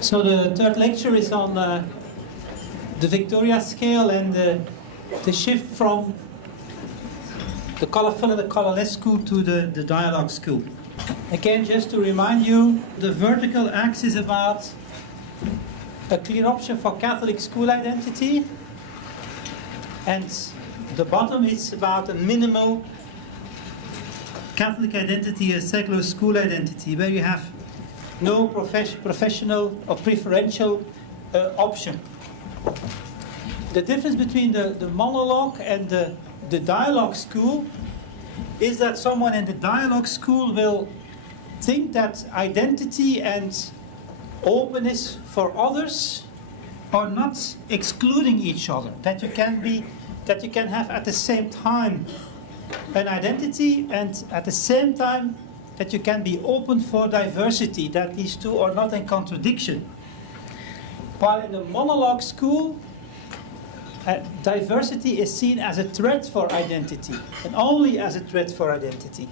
So the third lecture is on the Victoria scale and the shift from the Colourful and the Colourless school to the Dialogue school. Again, just to remind you, the vertical axis is about a clear option for Catholic school identity, and the bottom is about a minimal Catholic identity, a secular school identity, where you have no professional or preferential option. The difference between the monologue and the dialogue school is that someone in the dialogue school will think that identity and openness for others are not excluding each other, that you can have at the same time an identity and at the same time that you can be open for diversity, that these two are not in contradiction. While in the monologue school, diversity is seen as a threat for identity, and only as a threat for identity.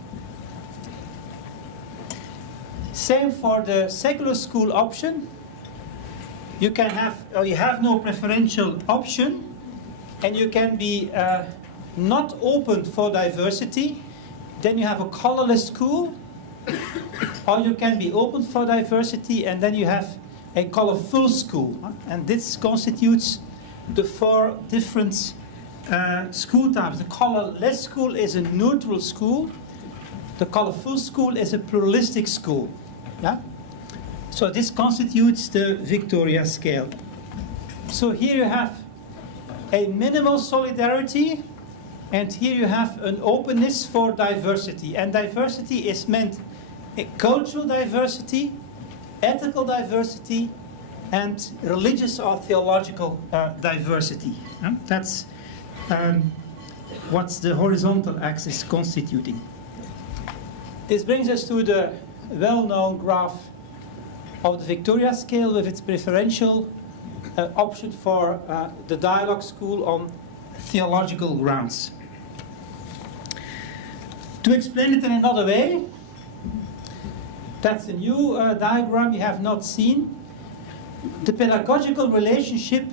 Same for the secular school option. You can have, or you have no preferential option, and you can be not open for diversity. Then you have a colourless school, or you can be open for diversity, and then you have a colourful school. And this constitutes the four different school types. The colourless school is a neutral school. The colourful school is a pluralistic school. Yeah? So this constitutes the Victoria scale. So here you have a minimal solidarity, and here you have an openness for diversity. And diversity is meant cultural diversity, ethical diversity, and religious or theological diversity. That's what's the horizontal axis constituting. This brings us to the well-known graph of the Victoria scale with its preferential option for the dialogue school on theological grounds. To explain it in another way, that's a new diagram you have not seen. The pedagogical relationship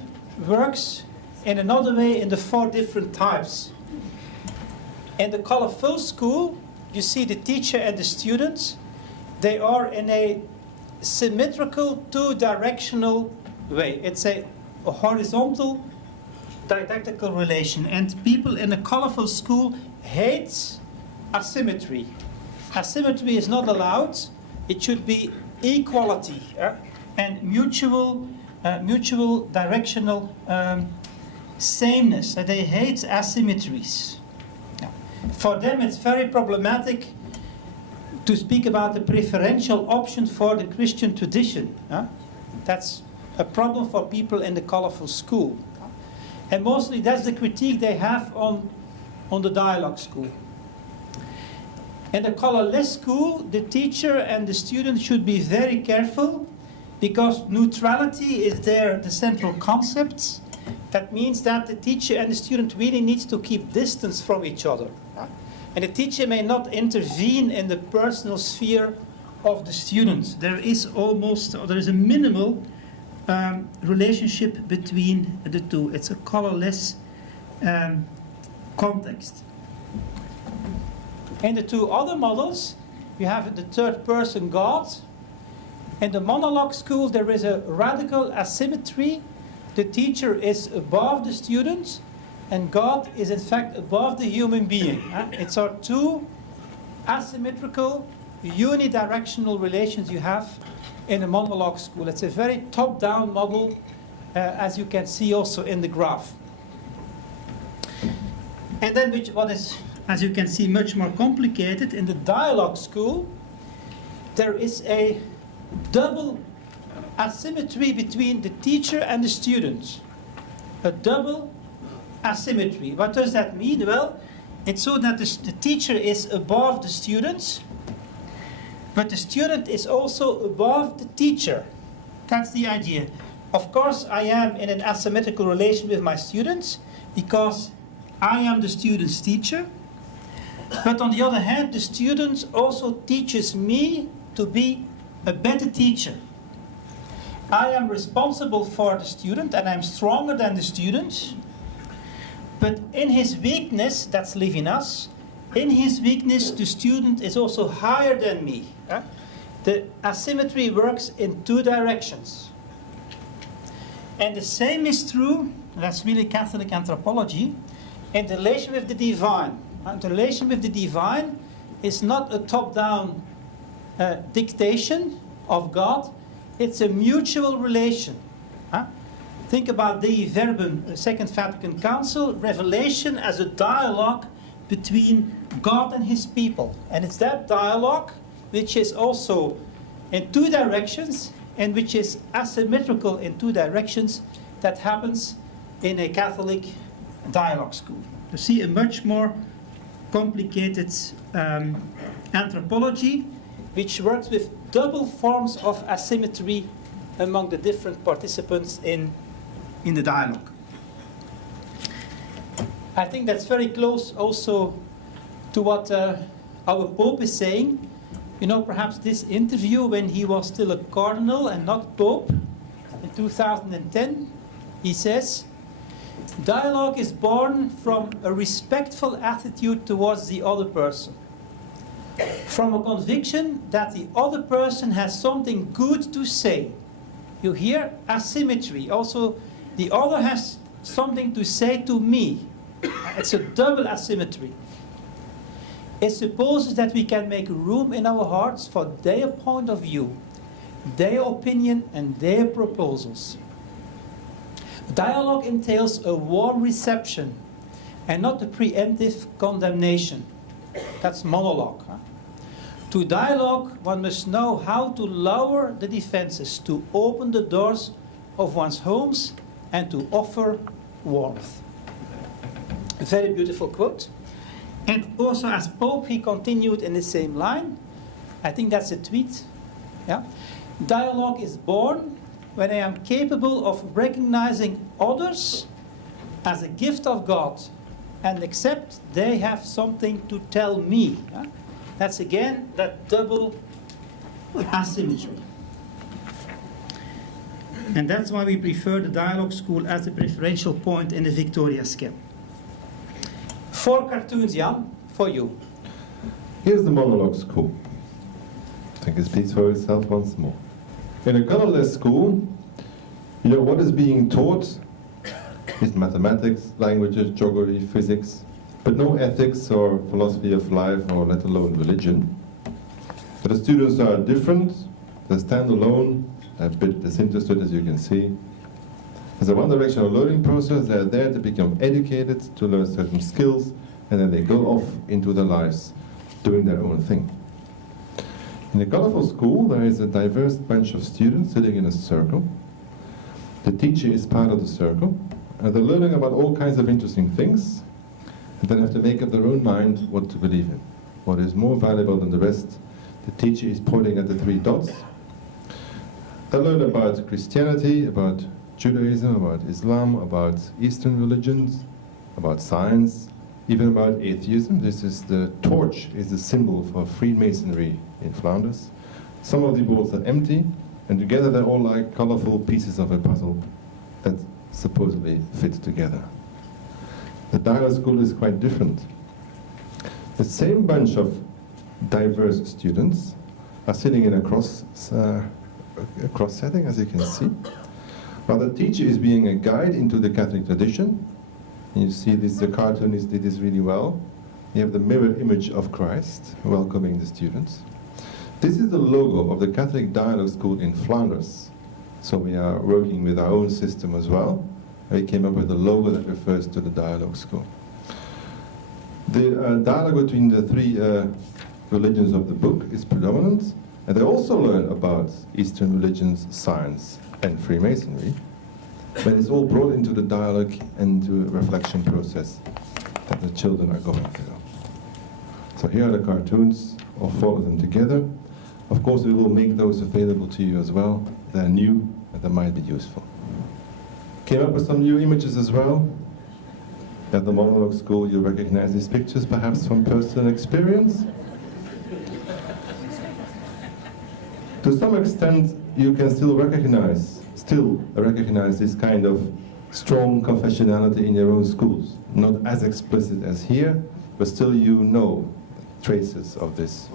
works in another way in the four different types. In the colourful school, you see the teacher and the students. They are in a symmetrical, two-directional way. It's a horizontal didactical relation. And people in the colourful school hate asymmetry. Asymmetry is not allowed. It should be equality and mutual directional sameness. They hate asymmetries. For them, it's very problematic to speak about the preferential option for the Christian tradition. That's a problem for people in the colourful school. And mostly that's the critique they have on the dialogue school. In the colourless school, the teacher and the student should be very careful, because neutrality is there the central concept. That means that the teacher and the student really needs to keep distance from each other. And the teacher may not intervene in the personal sphere of the student. There is a minimal relationship between the two. It's a colourless context. In the two other models, you have the third person God. In the monologue school, there is a radical asymmetry. The teacher is above the student, and God is in fact above the human being. It's our two asymmetrical, unidirectional relations you have in a monologue school. It's a very top-down model, as you can see also in the graph. And then what is, as you can see, much more complicated, in the dialogue school, there is a double asymmetry between the teacher and the student. A double asymmetry. What does that mean? Well, it's so that the teacher is above the students, but the student is also above the teacher. That's the idea. Of course, I am in an asymmetrical relation with my students, because I am the student's teacher. But on the other hand, the student also teaches me to be a better teacher. I am responsible for the student and I'm stronger than the student. But in his weakness, that's Levinas, in his weakness, the student is also higher than me. The asymmetry works in two directions. And the same is true, that's really Catholic anthropology, in the relation with the divine. The relation with the divine is not a top-down dictation of God, it's a mutual relation. Think about Dei Verbum, Second Vatican Council, revelation as a dialogue between God and his people. And it's that dialogue which is also in two directions and which is asymmetrical in two directions that happens in a Catholic dialogue school. You see a much more complicated anthropology which works with double forms of asymmetry among the different participants in the dialogue. I think that's very close also to what our Pope is saying. You know, perhaps this interview when he was still a cardinal and not Pope in 2010, he says, dialogue is born from a respectful attitude towards the other person. From a conviction that the other person has something good to say. You hear asymmetry. Also, the other has something to say to me. It's a double asymmetry. It supposes that we can make room in our hearts for their point of view, their opinion and their proposals. Dialogue entails a warm reception and not a preemptive condemnation. That's monologue. To dialogue, one must know how to lower the defenses, to open the doors of one's homes and to offer warmth. A very beautiful quote. And also as Pope, he continued in the same line. I think that's a tweet. Yeah? Dialogue is born when I am capable of recognizing others as a gift of God and accept they have something to tell me. Yeah? That's again that double asymmetry. And that's why we prefer the dialogue school as the preferential point in the Victoria scale. 4 cartoons, Jan, for you. Here's the monologue school. I think it speaks for itself once more. In a colorless school, you know, what is being taught is mathematics, languages, geography, physics, but no ethics or philosophy of life or let alone religion. But the students are different, they stand alone, a bit disinterested as you can see. It's a one-directional learning process. They're there to become educated, to learn certain skills, and then they go off into their lives doing their own thing. In a colorful school, there is a diverse bunch of students sitting in a circle. The teacher is part of the circle, and they're learning about all kinds of interesting things, and then have to make up their own mind what to believe in. What is more valuable than the rest? The teacher is pointing at the 3 dots. They learn about Christianity, about Judaism, about Islam, about Eastern religions, about science, even about atheism. This is the torch, is the symbol for Freemasonry in Flanders. Some of the boards are empty, and together they're all like colorful pieces of a puzzle that supposedly fit together. The dialogue school is quite different. The same bunch of diverse students are sitting in a cross setting, as you can see. While the teacher is being a guide into the Catholic tradition. You see this, the cartoonist did this really well. You have the mirror image of Christ welcoming the students. This is the logo of the Catholic Dialogue School in Flanders. So we are working with our own system as well. We came up with a logo that refers to the Dialogue School. The dialogue between the 3 religions of the book is predominant, and they also learn about Eastern religions, science, and Freemasonry, but it's all brought into the dialogue and to a reflection process that the children are going through. So here are the cartoons, all 4 of them together. Of course, we will make those available to you as well. They're new, and they might be useful. Came up with some new images as well. At the monologue school, you recognize these pictures, perhaps from personal experience. To some extent, you can still recognize still recognize this kind of strong confessionality in your own schools. Not as explicit as here, but still you know traces of this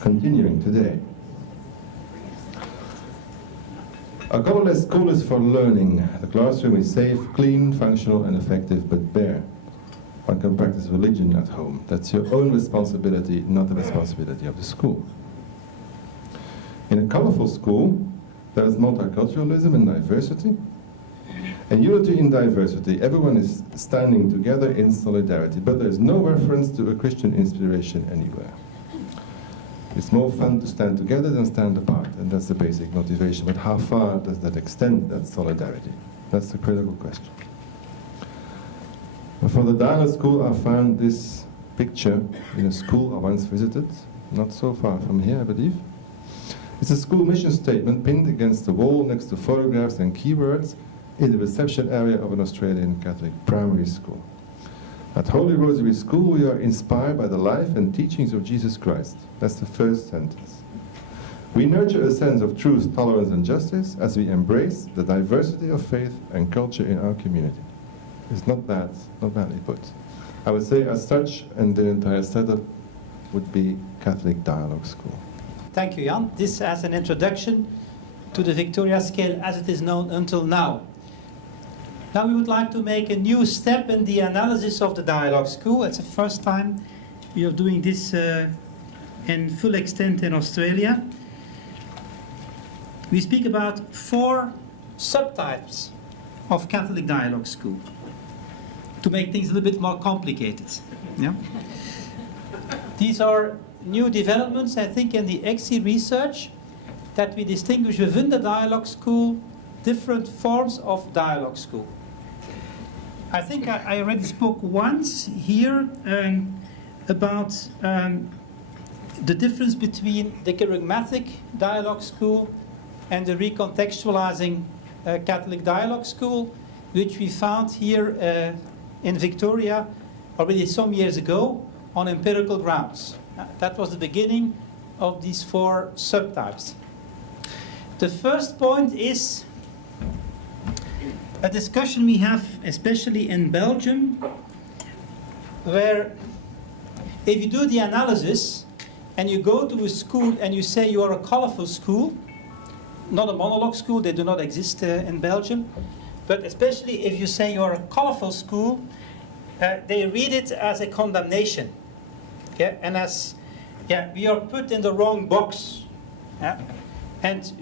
continuing today. A colourless school is for learning. The classroom is safe, clean, functional and effective, but bare. One can practice religion at home. That's your own responsibility, not the responsibility of the school. In a colourful school, there is multiculturalism and diversity, and unity in diversity. Everyone is standing together in solidarity, but there is no reference to a Christian inspiration anywhere. It's more fun to stand together than stand apart, and that's the basic motivation. But how far does that extend, that solidarity? That's the critical question. For the dialogue school, I found this picture in a school I once visited, not so far from here, I believe. It's a school mission statement pinned against the wall next to photographs and keywords in the reception area of an Australian Catholic primary school. At Holy Rosary School, we are inspired by the life and teachings of Jesus Christ. That's the first sentence. We nurture a sense of truth, tolerance and justice as we embrace the diversity of faith and culture in our community. It's not bad, not badly put. I would say as such, and the entire setup would be Catholic Dialogue School. Thank you, Jan. This as an introduction to the Victoria Scale as it is known until now. Now we would like to make a new step in the analysis of the dialogue school. It's the first time we are doing this in full extent in Australia. We speak about 4 subtypes of Catholic dialogue school to make things a little bit more complicated. Yeah? These are new developments, I think, in the EXI research that we distinguish within the dialogue school different forms of dialogue school. I think I already spoke once here about the difference between the kerygmatic dialogue school and the recontextualizing Catholic dialogue school, which we found here in Victoria already some years ago on empirical grounds. That was the beginning of these 4 subtypes. The first point is a discussion we have, especially in Belgium, where if you do the analysis and you go to a school and you say you are a colourful school, not a monologue school, they do not exist in Belgium, but especially if you say you are a colourful school, they read it as a condemnation. Yeah? And as, yeah, we are put in the wrong box. Yeah? And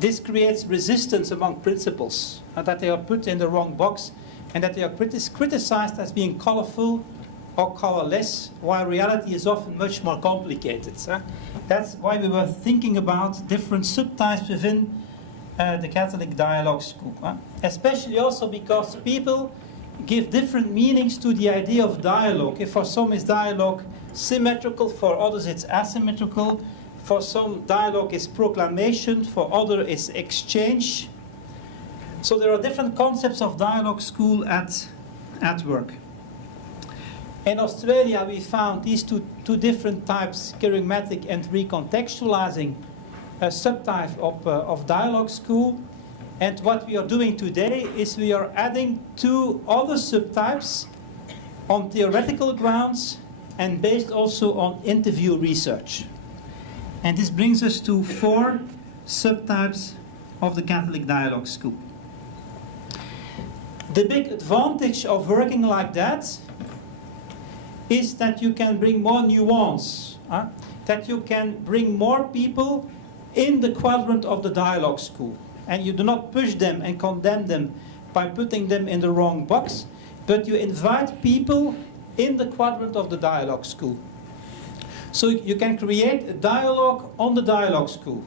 this creates resistance among principals, that they are put in the wrong box and that they are criticized as being colorful or colorless, while reality is often much more complicated. That's why we were thinking about different subtypes within the Catholic dialogue school. Especially also because people give different meanings to the idea of dialogue. For some is dialogue symmetrical, for others it's asymmetrical. For some, dialogue is proclamation, for others it's exchange. So there are different concepts of dialogue school at work. In Australia, we found these two different types, kerygmatic and recontextualizing, a subtype of dialogue school. And what we are doing today is we are adding 2 other subtypes on theoretical grounds and based also on interview research. And this brings us to 4 subtypes of the Catholic dialogue school. The big advantage of working like that is that you can bring more nuance, that you can bring more people in the quadrant of the dialogue school. And you do not push them and condemn them by putting them in the wrong box, but you invite people in the quadrant of the dialogue school. So you can create a dialogue on the dialogue school.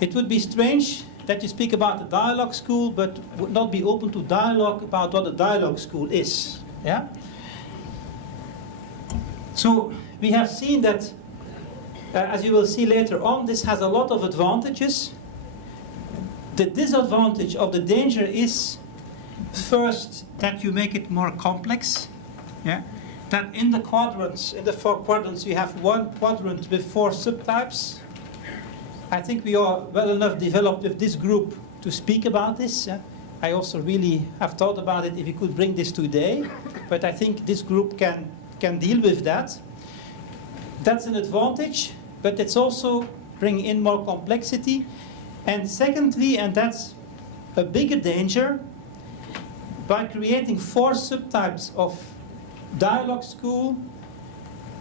It would be strange that you speak about the dialogue school, but would not be open to dialogue about what a dialogue school is. Yeah? So we have seen that, as you will see later on, this has a lot of advantages. The disadvantage of the danger is, first, that you make it more complex. Yeah? That in the quadrants, in the 4 quadrants, you have 1 quadrant with 4 subtypes. I think we are well enough developed with this group to speak about this. I also really have thought about it if we could bring this today, but I think this group can deal with that. That's an advantage, but it's also bringing in more complexity. And secondly, and that's a bigger danger, by creating 4 subtypes of dialogue school,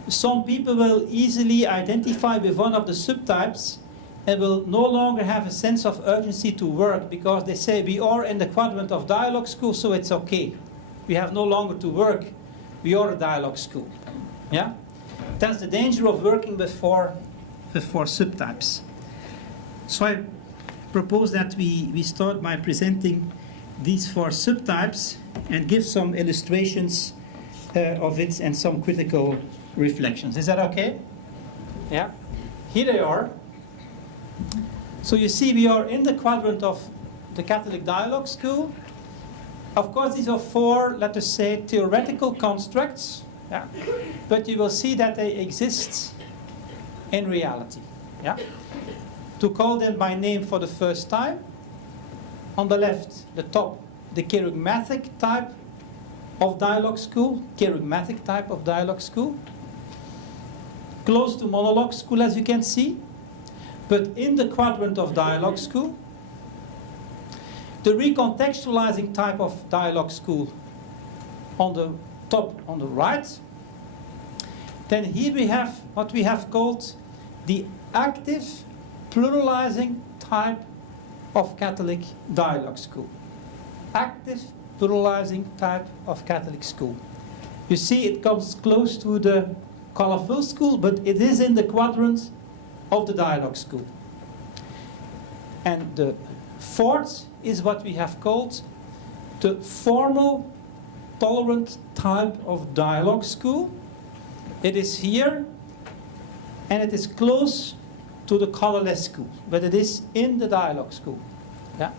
some people will easily identify with one of the subtypes and will no longer have a sense of urgency to work, because they say we are in the quadrant of dialogue school, so it's okay. We have no longer to work. We are a dialogue school. Yeah? That's the danger of working with four subtypes. So I propose that we start by presenting these 4 subtypes and give some illustrations of it and some critical reflections. Is that okay? Yeah? Here they are. So you see we are in the quadrant of the Catholic Dialogue School. Of course, these are 4, let us say, theoretical constructs, yeah? But you will see that they exist in reality. Yeah? To call them by name for the first time, on the left, the top, the kerygmatic type of dialogue school, kerygmatic type of dialogue school, close to monologue school, as you can see, but in the quadrant of dialogue school. The recontextualizing type of dialogue school on the top, on the right. Then here we have what we have called the active pluralizing type of Catholic dialogue school. Active pluralizing type of Catholic school. You see it comes close to the Colourful school, but it is in the quadrant of the dialogue school. And the 4th is what we have called the formal tolerant type of dialogue school. It is here, and it is close to the colourless school, but it is in the dialogue school. Yeah?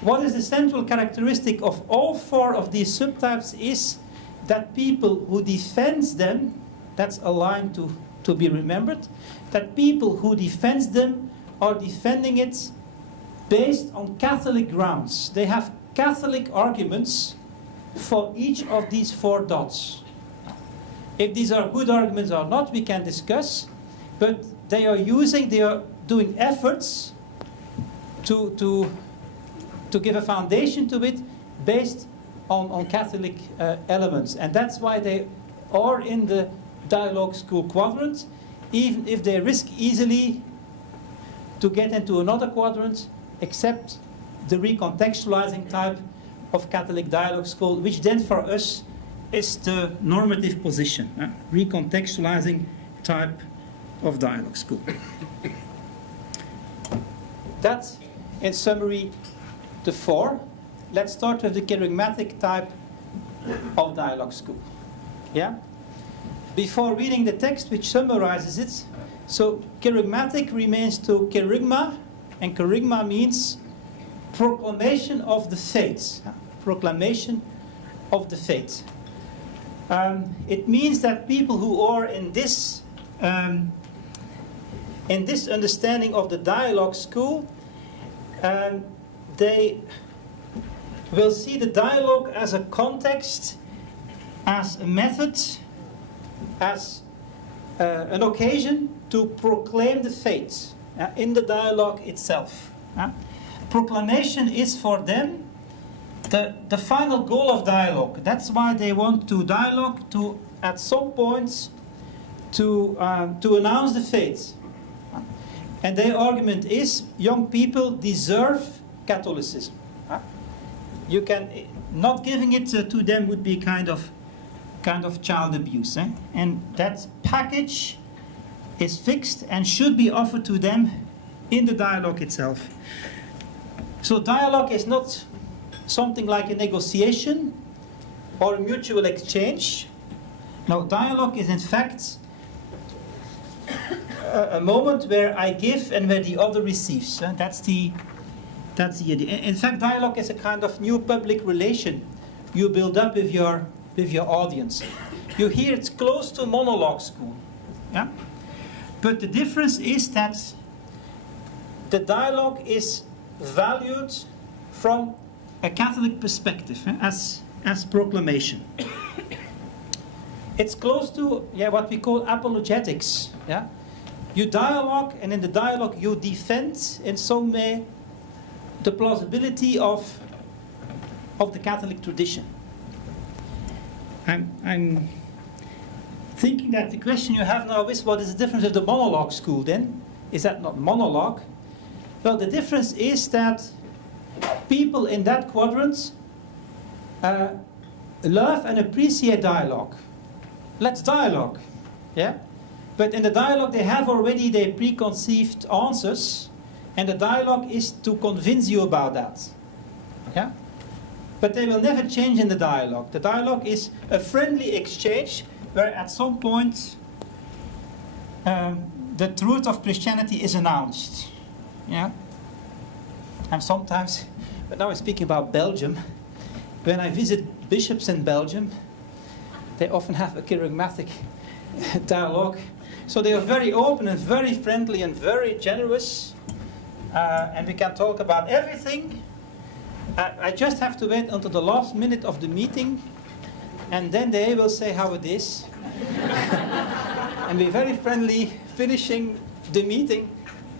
What is the central characteristic of all 4 of these subtypes is that people who defend them, that's a line to be remembered, that people who defend them are defending it based on Catholic grounds. They have Catholic arguments for each of these 4 dots. If these are good arguments or not, we can discuss, but they are doing efforts to give a foundation to it based on Catholic elements. And that's why they are in the dialogue school quadrant, even if they risk easily to get into another quadrant, except the recontextualizing type of Catholic dialogue school, which then for us is the normative position, recontextualizing type of dialogue school. That's, in summary, the 4. Let's start with the kerygmatic type of dialogue school. Yeah? Before reading the text which summarizes it, so kerygmatic remains to kerygma, and kerygma means proclamation of the faith. Proclamation of the faith. It means that people who are in this understanding of the dialogue school, they will see the dialogue as a context, as a method, as an occasion to proclaim the faith in the dialogue itself. Proclamation is for them the final goal of dialogue. That's why they want to dialogue, to at some points to announce the faith. And their argument is young people deserve Catholicism. You can not giving it to them would be kind of child abuse. And that package is fixed and should be offered to them in the dialogue itself. So dialogue is not something like a negotiation or a mutual exchange. No, dialogue is in fact a moment where I give and where the other receives. That's the idea. In fact, dialogue is a kind of new public relation you build up with your audience. You hear it's close to monologue school. Yeah? But the difference is that the dialogue is valued from a Catholic perspective, as proclamation. It's close to what we call apologetics. Yeah? You dialogue, and in the dialogue you defend in some way the plausibility of the Catholic tradition. I'm thinking that the question you have now is, what is the difference with the monologue school then? Is that not monologue? Well, the difference is that people in that quadrant love and appreciate dialogue. Let's dialogue, yeah? But in the dialogue they have already their preconceived answers, and the dialogue is to convince you about that, yeah? But they will never change in the dialogue. The dialogue is a friendly exchange where at some point the truth of Christianity is announced, yeah? And sometimes, but now I'm speaking about Belgium, when I visit bishops in Belgium, they often have a kerygmatic dialogue. So they are very open and very friendly and very generous. And we can talk about everything. I just have to wait until the last minute of the meeting, and then they will say how it is. And be very friendly, finishing the meeting.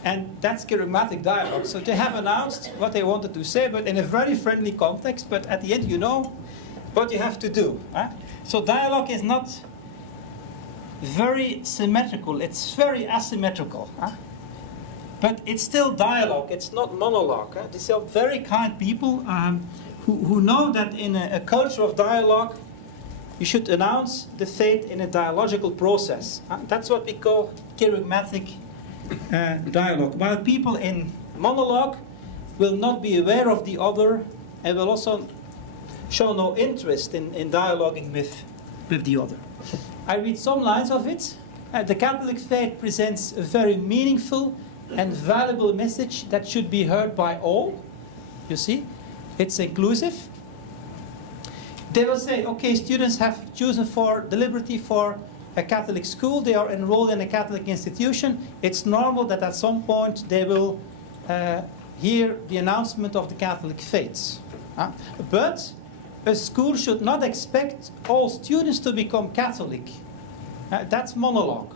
And that's kerygmatic dialogue. So they have announced what they wanted to say, but in a very friendly context. But at the end, you know what you have to do. Huh? So dialogue is not very symmetrical. It's very asymmetrical. Huh? But it's still dialogue. It's not monologue. Huh? These are very kind people who know that in a culture of dialogue, you should announce the faith in a dialogical process. Huh? That's what we call kerygmatic dialogue. While people in monologue will not be aware of the other and will also show no interest in dialoguing with the other. I read some lines of it. The Catholic faith presents a very meaningful and valuable message that should be heard by all. You see, it's inclusive. They will say, okay, students have chosen deliberately for a Catholic school, they are enrolled in a Catholic institution. It's normal that at some point they will hear the announcement of the Catholic faith. But a school should not expect all students to become Catholic. That's monologue.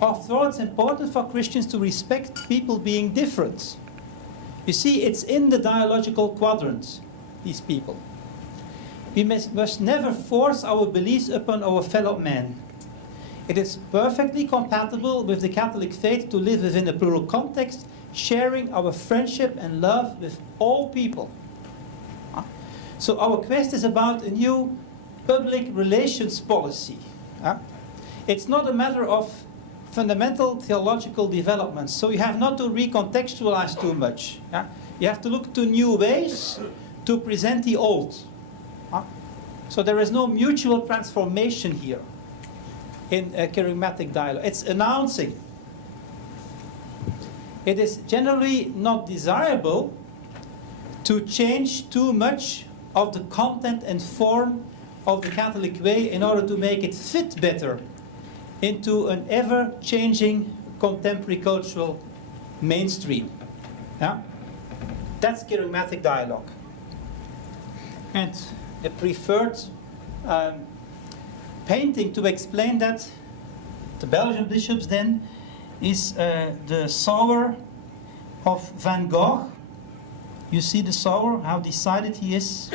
After all, it's important for Christians to respect people being different. You see, it's in the dialogical quadrant, these people. We must never force our beliefs upon our fellow men. It is perfectly compatible with the Catholic faith to live within a plural context, sharing our friendship and love with all people. So our quest is about a new public relations policy. It's not a matter of fundamental theological developments. So you have not to recontextualize too much. You have to look to new ways to present the old. So there is no mutual transformation here in a kerygmatic dialogue. It's announcing. It is generally not desirable to change too much of the content and form of the Catholic way in order to make it fit better into an ever-changing contemporary cultural mainstream. Yeah? That's kerygmatic dialogue. And the preferred painting to explain that, the Belgian bishops then, is the Sower of Van Gogh. You see the sower, how decided he is.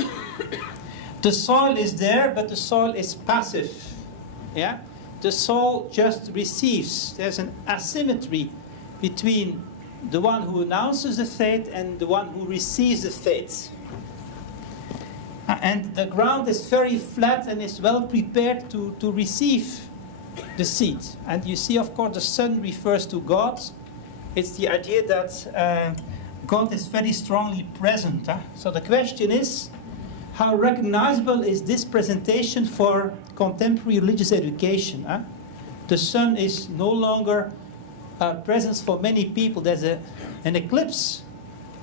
The soil is there, but the soil is passive. Yeah? The soul just receives. There's an asymmetry between the one who announces the faith and the one who receives the faith. And the ground is very flat and is well prepared to receive the seed. And you see, of course, the sun refers to God. It's the idea that God is very strongly present. So the question is, how recognizable is this presentation for contemporary religious education? The sun is no longer a presence for many people. There's an eclipse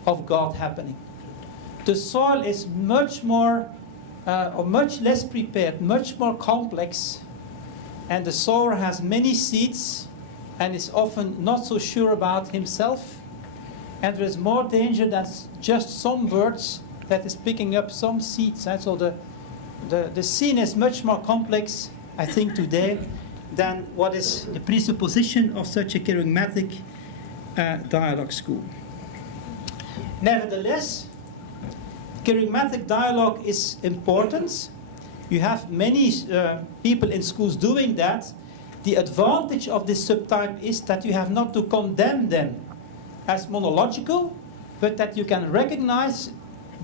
of God happening. The soil is much more, or much less prepared, much more complex, and the sower has many seeds and is often not so sure about himself And there is more danger than just some words that is picking up some seeds. So the scene is much more complex, I think, today than what is the presupposition of such a kerygmatic dialogue school. Nevertheless, kerygmatic dialogue is important. You have many people in schools doing that. The advantage of this subtype is that you have not to condemn them as monological, but that you can recognize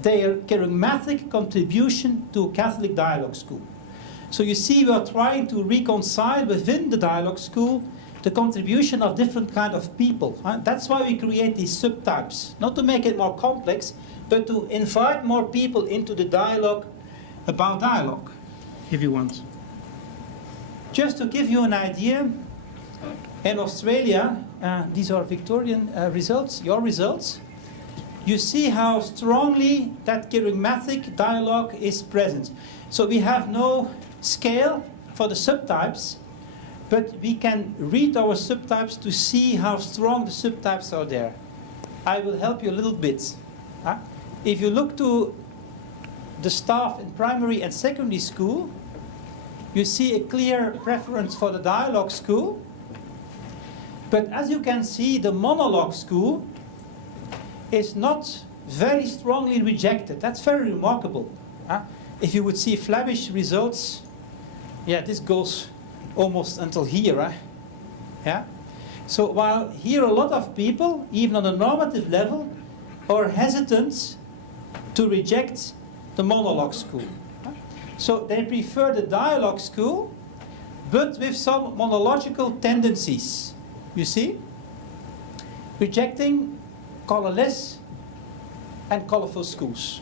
their kerygmatic contribution to a Catholic dialogue school. So you see, we are trying to reconcile within the dialogue school the contribution of different kind of people. That's why we create these subtypes, not to make it more complex, but to invite more people into the dialogue about dialogue, if you want. Just to give you an idea, in Australia, these are Victorian results, your results. You see how strongly that kerygmatic dialogue is present. So we have no scale for the subtypes, but we can read our subtypes to see how strong the subtypes are there. I will help you a little bit. If you look to the staff in primary and secondary school, you see a clear preference for the dialogue school. But as you can see, the monologue school is not very strongly rejected. That's very remarkable. If you would see Flemish results, yeah, this goes almost until here. Yeah? So while here a lot of people, even on a normative level, are hesitant to reject the monologue school. So they prefer the dialogue school, but with some monological tendencies. You see? Rejecting colourless and colourful schools.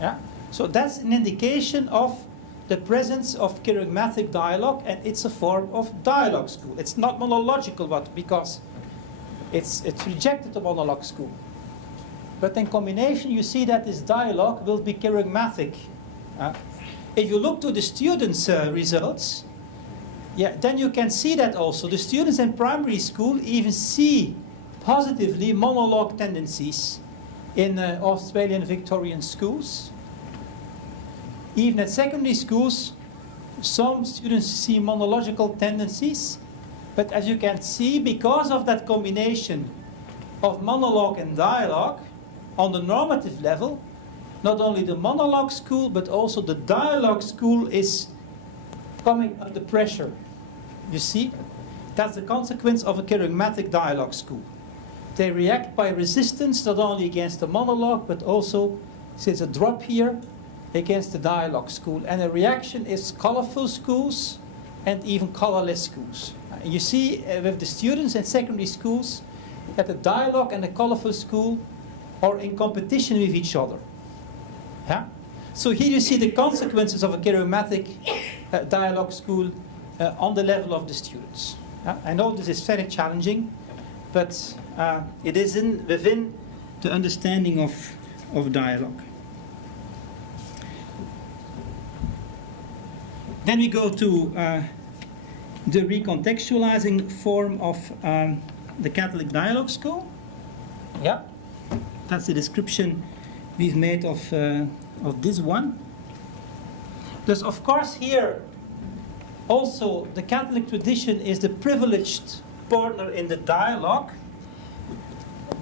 Yeah? So that's an indication of the presence of kerygmatic dialogue, and it's a form of dialogue school. It's not monological, but because it's rejected the monologue school. But in combination, you see that this dialogue will be kerygmatic. If you look to the students' results, yeah, then you can see that also. The students in primary school even see positively monologue tendencies in Australian Victorian schools. Even at secondary schools, some students see monological tendencies, but as you can see, because of that combination of monologue and dialogue, on the normative level, not only the monologue school, but also the dialogue school is coming under pressure. You see? That's the consequence of a kerygmatic dialogue school. They react by resistance, not only against the monologue, but also, since a drop here, against the dialogue school. And the reaction is colourful schools and even colourless schools. And you see with the students in secondary schools that the dialogue and the colourful school are in competition with each other. Yeah? So here you see the consequences of a kerygmatic dialogue school on the level of the students. I know this is very challenging, but it is within the understanding of dialogue. Then we go to the recontextualizing form of the Catholic dialogue school. Yeah, that's the description we've made of this one. There's of course here also the Catholic tradition is the privileged partner in the dialogue,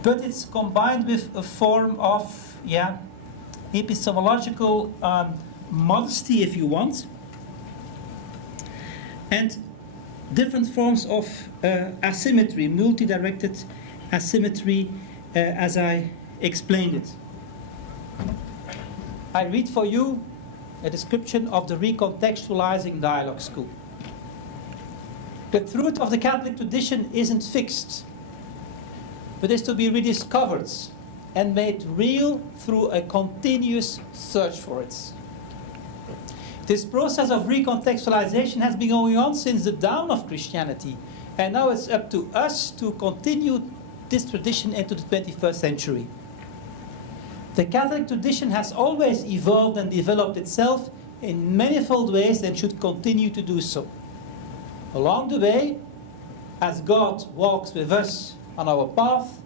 but it's combined with a form of epistemological modesty, if you want, and different forms of asymmetry, multi-directed asymmetry, as I explained it. I read for you a description of the Recontextualizing Dialogue School. The truth of the Catholic tradition isn't fixed, but is to be rediscovered and made real through a continuous search for it. This process of recontextualization has been going on since the dawn of Christianity, and now it's up to us to continue this tradition into the 21st century. The Catholic tradition has always evolved and developed itself in manifold ways and should continue to do so. Along the way, as God walks with us on our path,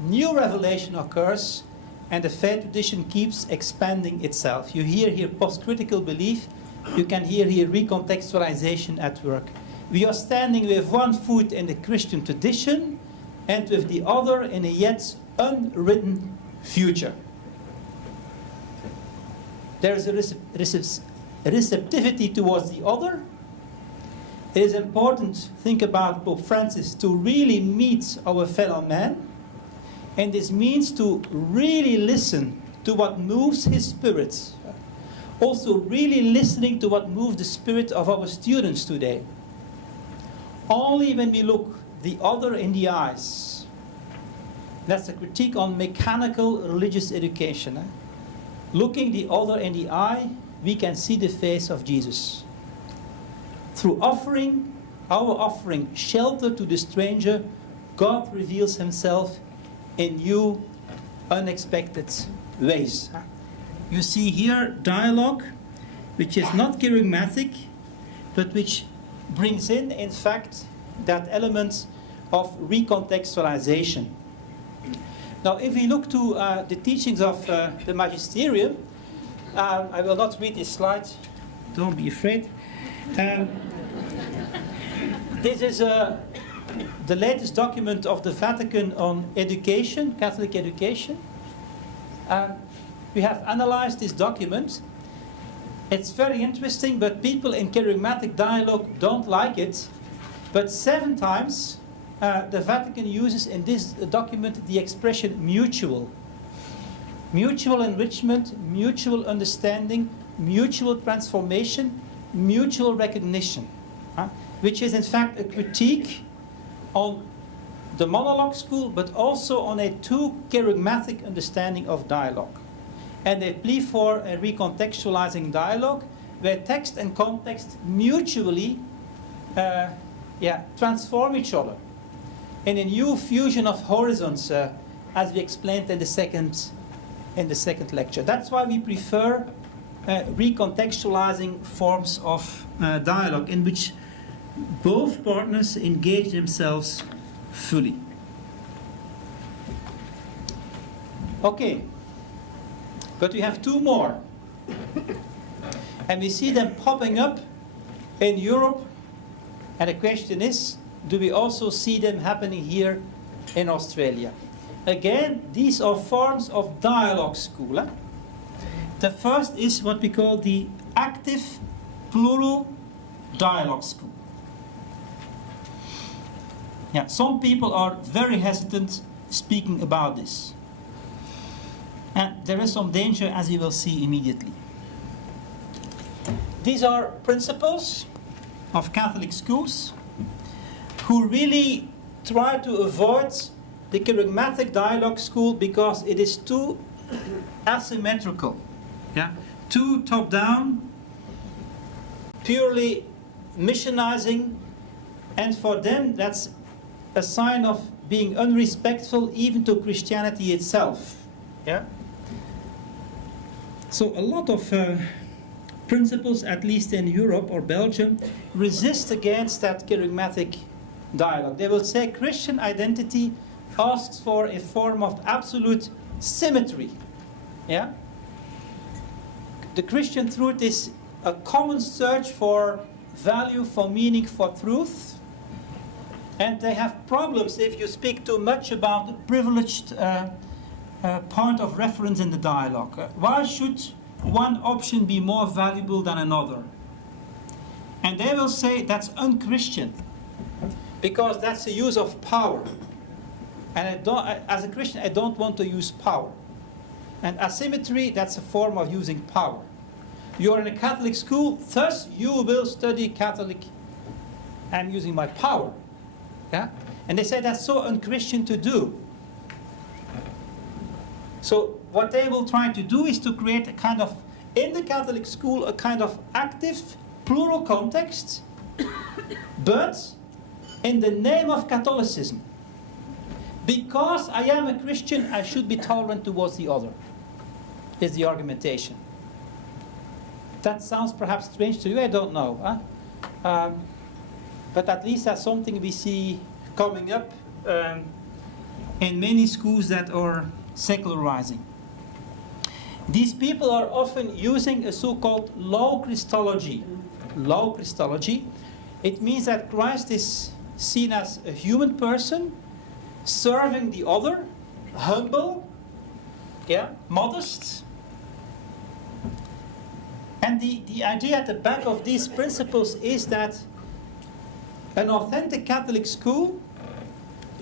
new revelation occurs, and the faith tradition keeps expanding itself. You hear here post-critical belief, you can hear here recontextualization at work. We are standing with one foot in the Christian tradition and with the other in a yet unwritten future. There is a receptivity towards the other. It is important to think about Pope Francis to really meet our fellow man. And this means to really listen to what moves his spirit. Also really listening to what moves the spirit of our students today. Only when we look the other in the eyes. That's a critique on mechanical religious education. Looking the other in the eye, we can see the face of Jesus. Through our offering shelter to the stranger, God reveals himself in new, unexpected ways. You see here dialogue, which is not kerygmatic, but which brings in fact, that element of recontextualization. Now, if we look to the teachings of the Magisterium, I will not read this slide, don't be afraid. This is the latest document of the Vatican on education, Catholic education. We have analyzed this document. It's very interesting, but people in kerygmatic dialogue don't like it. But 7 times the Vatican uses in this document the expression mutual. Mutual enrichment, mutual understanding, mutual transformation, mutual recognition. Which is in fact a critique on the monologue school, but also on a too kerygmatic understanding of dialogue. And they plea for a recontextualizing dialogue, where text and context mutually transform each other in a new fusion of horizons, as we explained in the second lecture. That's why we prefer recontextualizing forms of dialogue, in which both partners engage themselves fully. Okay, but we have 2 more. And we see them popping up in Europe. And the question is, do we also see them happening here in Australia? Again, these are forms of dialogue school. The first is what we call the active plural dialogue school. Yeah, some people are very hesitant speaking about this. And there is some danger, as you will see immediately. These are principals of Catholic schools who really try to avoid the kerygmatic dialogue school because it is too asymmetrical, too top-down, purely missionizing, and for them that's a sign of being unrespectful even to Christianity itself. So a lot of principles, at least in Europe or Belgium, resist against that kerygmatic dialogue. They will say Christian identity asks for a form of absolute symmetry. The Christian truth is a common search for value, for meaning, for truth. And they have problems if you speak too much about the privileged point of reference in the dialogue. Why should one option be more valuable than another? And they will say that's unchristian, because that's the use of power. And as a Christian, I don't want to use power. And asymmetry, that's a form of using power. You're in a Catholic school, thus you will study Catholic. I'm using my power. And they say that's so unchristian to do. So what they will try to do is to create a kind of, in the Catholic school, a kind of active plural context, but in the name of Catholicism. Because I am a Christian, I should be tolerant towards the other, is the argumentation. That sounds perhaps strange to you, I don't know. But at least that's something we see coming up and many schools that are secularizing. These people are often using a so-called low Christology. Low Christology. It means that Christ is seen as a human person, serving the other, humble, modest. And the idea at the back of these principles is that an authentic Catholic school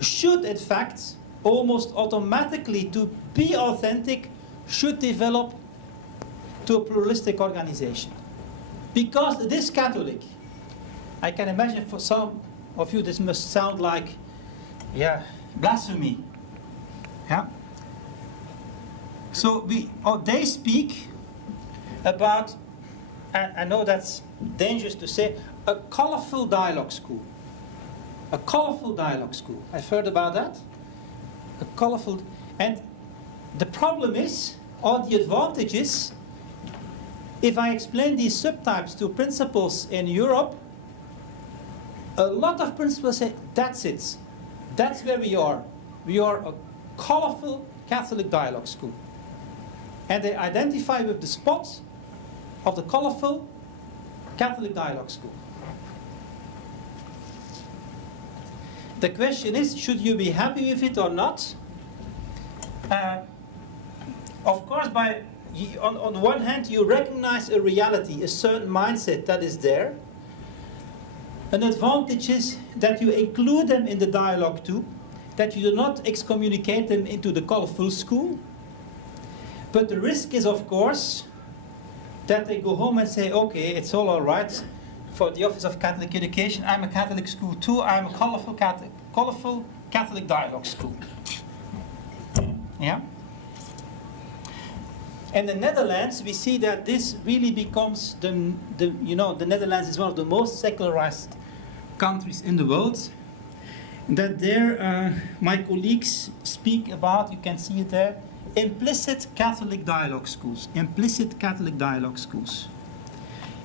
should, in fact, almost automatically, to be authentic, should develop to a pluralistic organization. Because it is Catholic. I can imagine for some of you this must sound like, blasphemy. So they speak about, I know that's dangerous to say, a colorful dialogue school. A colorful dialogue school. I've heard about that. A colorful, and the problem is, or the advantage is, if I explain these subtypes to principals in Europe, a lot of principals say, that's it. That's where we are. We are a colorful Catholic dialogue school. And they identify with the spot of the colorful Catholic dialogue school. The question is, should you be happy with it or not? Of course, on one hand, you recognize a reality, a certain mindset that is there. An advantage is that you include them in the dialogue too, that you do not excommunicate them into the colorful school. But the risk is, of course, that they go home and say, okay, it's all right for the Office of Catholic Education. I'm a Catholic school too. I'm a colorful Catholic dialogue school. Yeah? In the Netherlands, we see that this really becomes the Netherlands is one of the most secularized countries in the world. That there, my colleagues speak about, you can see it there, implicit Catholic dialogue schools. Implicit Catholic dialogue schools.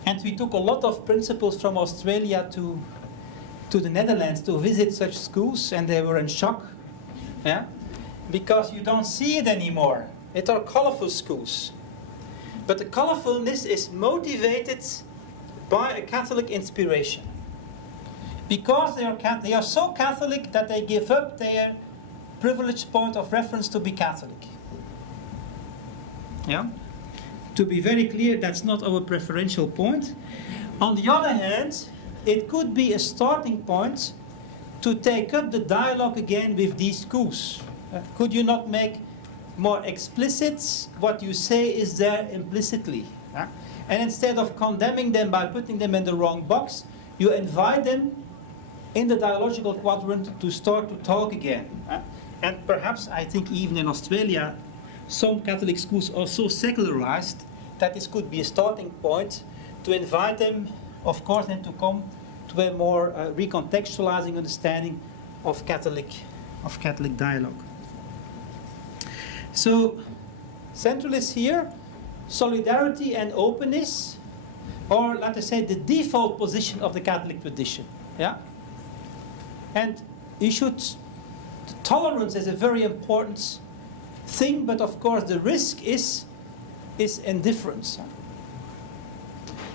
And we took a lot of principals from Australia to the Netherlands to visit such schools, and they were in shock. Yeah? Because you don't see it anymore. It are colorful schools. But the colorfulness is motivated by a Catholic inspiration. Because they are so Catholic that they give up their privileged point of reference to be Catholic. Yeah? To be very clear, that's not our preferential point. On the other hand, it could be a starting point to take up the dialogue again with these schools. Could you not make more explicit what you say is there implicitly? And instead of condemning them by putting them in the wrong box, you invite them in the dialogical quadrant to start to talk again. And perhaps, I think even in Australia, some Catholic schools are so secularized that this could be a starting point to invite them, of course, then to come to a more recontextualizing understanding of Catholic dialogue. So, central is here, solidarity and openness, or let us say the default position of the Catholic tradition. Yeah? And tolerance is a very important thing, but of course the risk is indifference.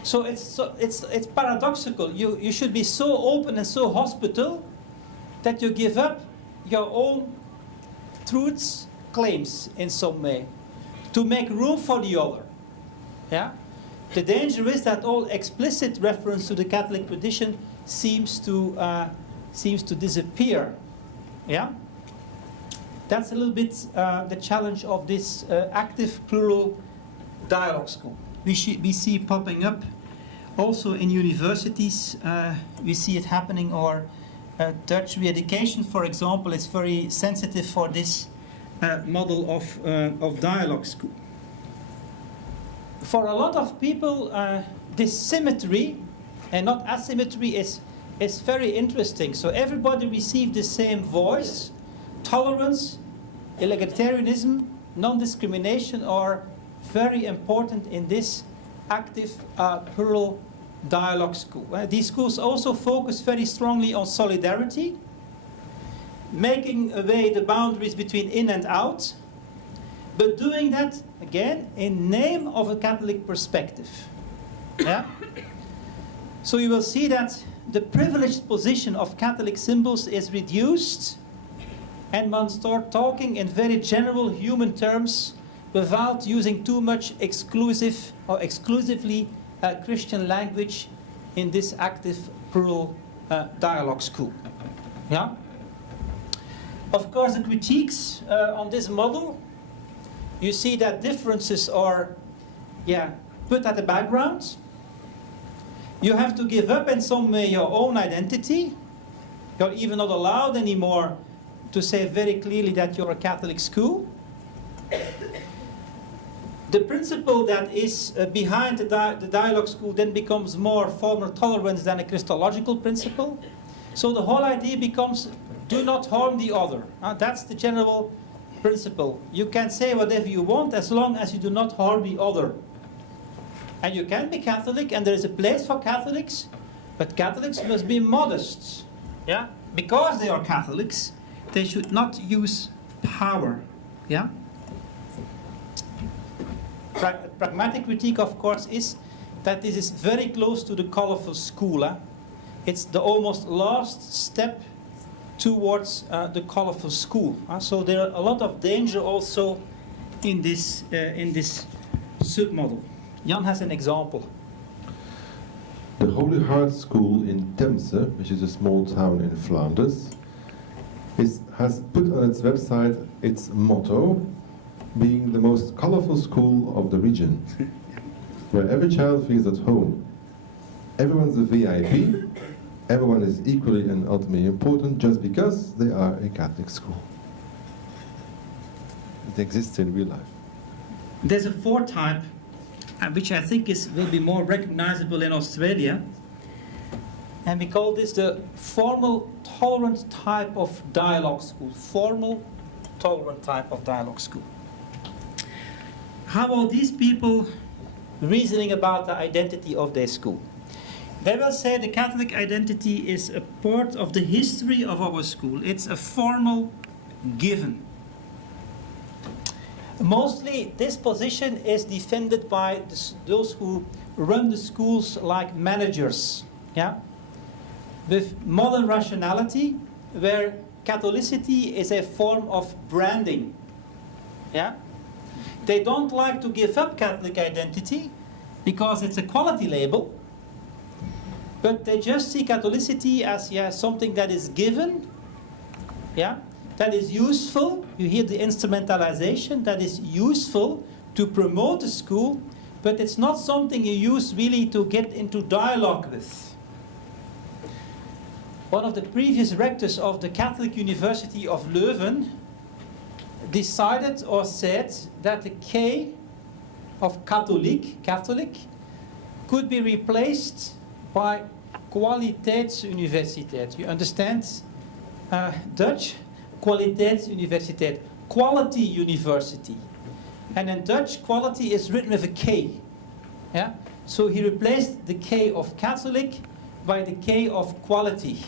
So it's paradoxical. You should be so open and so hospitable that you give up your own truths, claims in some way, to make room for the other. Yeah? The danger is that all explicit reference to the Catholic tradition seems to disappear. Yeah? That's a little bit the challenge of this active plural dialogue school. We see popping up also in universities. We see it happening, or Dutch re-education, for example, is very sensitive for this model of dialogue school. For a lot of people, this symmetry and not asymmetry is very interesting. So everybody receives the same voice. Tolerance, egalitarianism, non-discrimination are very important in this active plural dialogue school. These schools also focus very strongly on solidarity. making away the boundaries between in and out, but doing that, again, in name of a Catholic perspective. Yeah? So you will see that the privileged position of Catholic symbols is reduced, and one starts talking in very general human terms without using too much exclusive or exclusively Christian language in this active plural dialogue school. Yeah? Of course, the critiques on this model, you see that differences are put at the background. You have to give up in some way your own identity. You're even not allowed anymore to say very clearly that you're a Catholic school. The principle that is behind the dialogue school then becomes more formal tolerance than a Christological principle. So the whole idea becomes, do not harm the other. That's the general principle. You can say whatever you want as long as you do not harm the other. And you can be Catholic, and there is a place for Catholics, but Catholics must be modest. Yeah? Because they are Catholics, they should not use power. Yeah? Pragmatic critique, of course, is that this is very close to the colourful school. It's the almost last step towards the colourful school. So there are a lot of danger also in this submodel. Jan has an example. The Holy Heart School in Temse, which is a small town in Flanders, has put on its website its motto, being the most colorful school of the region, where every child feels at home. Everyone's a VIP, everyone is equally and ultimately important just because they are a Catholic school. It exists in real life. There's a fourth type, which I think will be more recognizable in Australia, and we call this the formal tolerant type of dialogue school. Formal tolerant type of dialogue school. How are these people reasoning about the identity of their school? They will say the Catholic identity is a part of the history of our school. It's a formal given. Mostly this position is defended by those who run the schools like managers, yeah? With modern rationality, where Catholicity is a form of branding. Yeah? They don't like to give up Catholic identity because it's a quality label, but they just see Catholicity as something that is given, that is useful. You hear the instrumentalization, that is useful to promote the school, but it's not something you use really to get into dialogue with. One of the previous rectors of the Catholic University of Leuven decided or said that the K of Catholic, could be replaced by Kwaliteitsuniversiteit. You understand Dutch? Kwaliteitsuniversiteit, quality university. And in Dutch, quality is written with a K. Yeah? So he replaced the K of Catholic by the K of quality.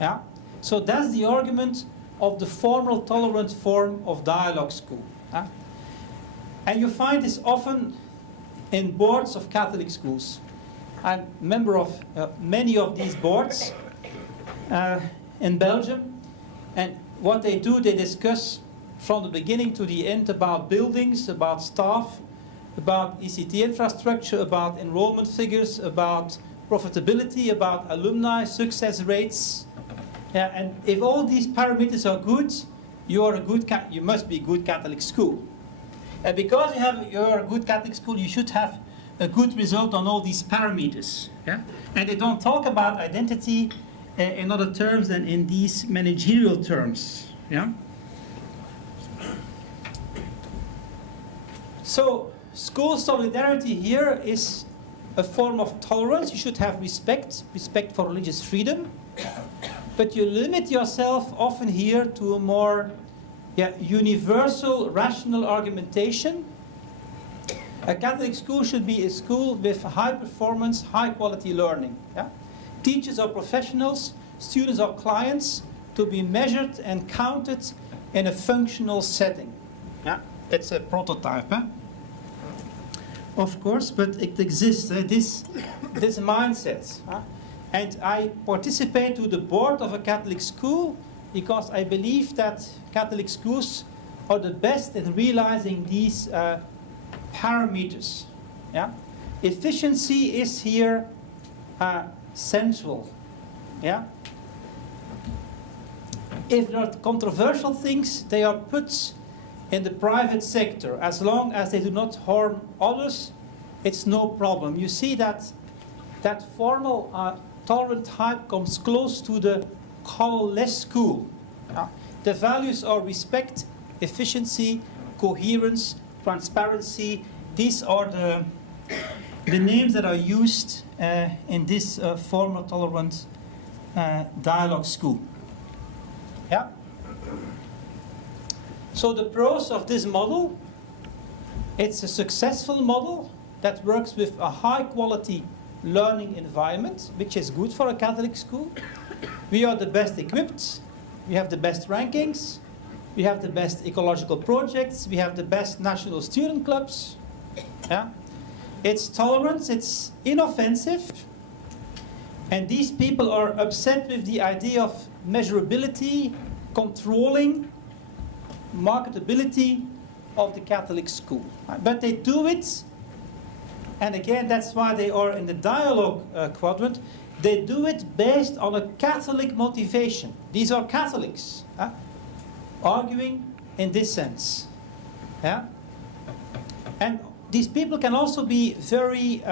Yeah? So that's the argument of the formal tolerant form of dialogue school. Yeah? And you find this often in boards of Catholic schools. I'm a member of many of these boards in Belgium, and what they do, they discuss from the beginning to the end about buildings, about staff, about ECT infrastructure, about enrollment figures, about profitability, about alumni success rates. Yeah, and if all these parameters are good, you must be a good Catholic school. And because you're a good Catholic school, you should have a good result on all these parameters. Yeah? And they don't talk about identity in other terms than in these managerial terms. Yeah? So, school solidarity here is a form of tolerance. You should have respect for religious freedom. But you limit yourself often here to a more universal, rational argumentation. A Catholic school should be a school with high performance, high quality learning. Yeah? Teachers are professionals, students are clients, to be measured and counted in a functional setting. Yeah, it's a prototype, of course, but it exists, this mindset. And I participate to the board of a Catholic school because I believe that Catholic schools are the best in realizing these parameters. Yeah? Efficiency is here central. Yeah? If there are controversial things, they are put in the private sector. As long as they do not harm others, it's no problem. You see that formal tolerant type comes close to the colourless school. The values are respect, efficiency, coherence, transparency. These are the names that are used in this formal tolerant dialogue school. Yeah. So the pros of this model: it's a successful model that works with a high quality learning environment, which is good for a Catholic school. We are the best equipped, we have the best rankings, we have the best ecological projects, we have the best national student clubs. Yeah? It's tolerant, it's inoffensive, and these people are upset with the idea of measurability, controlling, marketability of the Catholic school. But they do it, and again, that's why they are in the dialogue quadrant. They do it based on a Catholic motivation. These are Catholics arguing in this sense. Yeah? And these people can also be very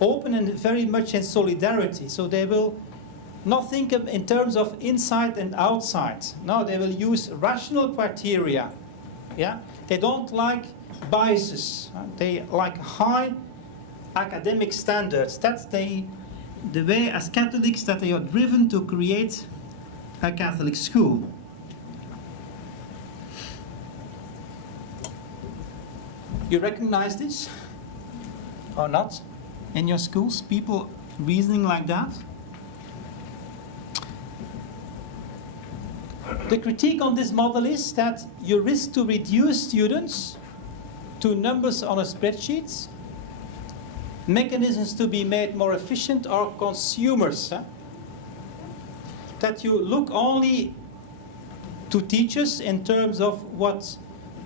open and very much in solidarity. So they will not think in terms of inside and outside. No, they will use rational criteria. Yeah? They don't like biases. They like high academic standards. That's the way as Catholics that they are driven to create a Catholic school. You recognize this or not in your schools? People reasoning like that? The critique on this model is that you risk to reduce students to numbers on a spreadsheet. Mechanisms to be made more efficient are consumers. That you look only to teachers in terms of what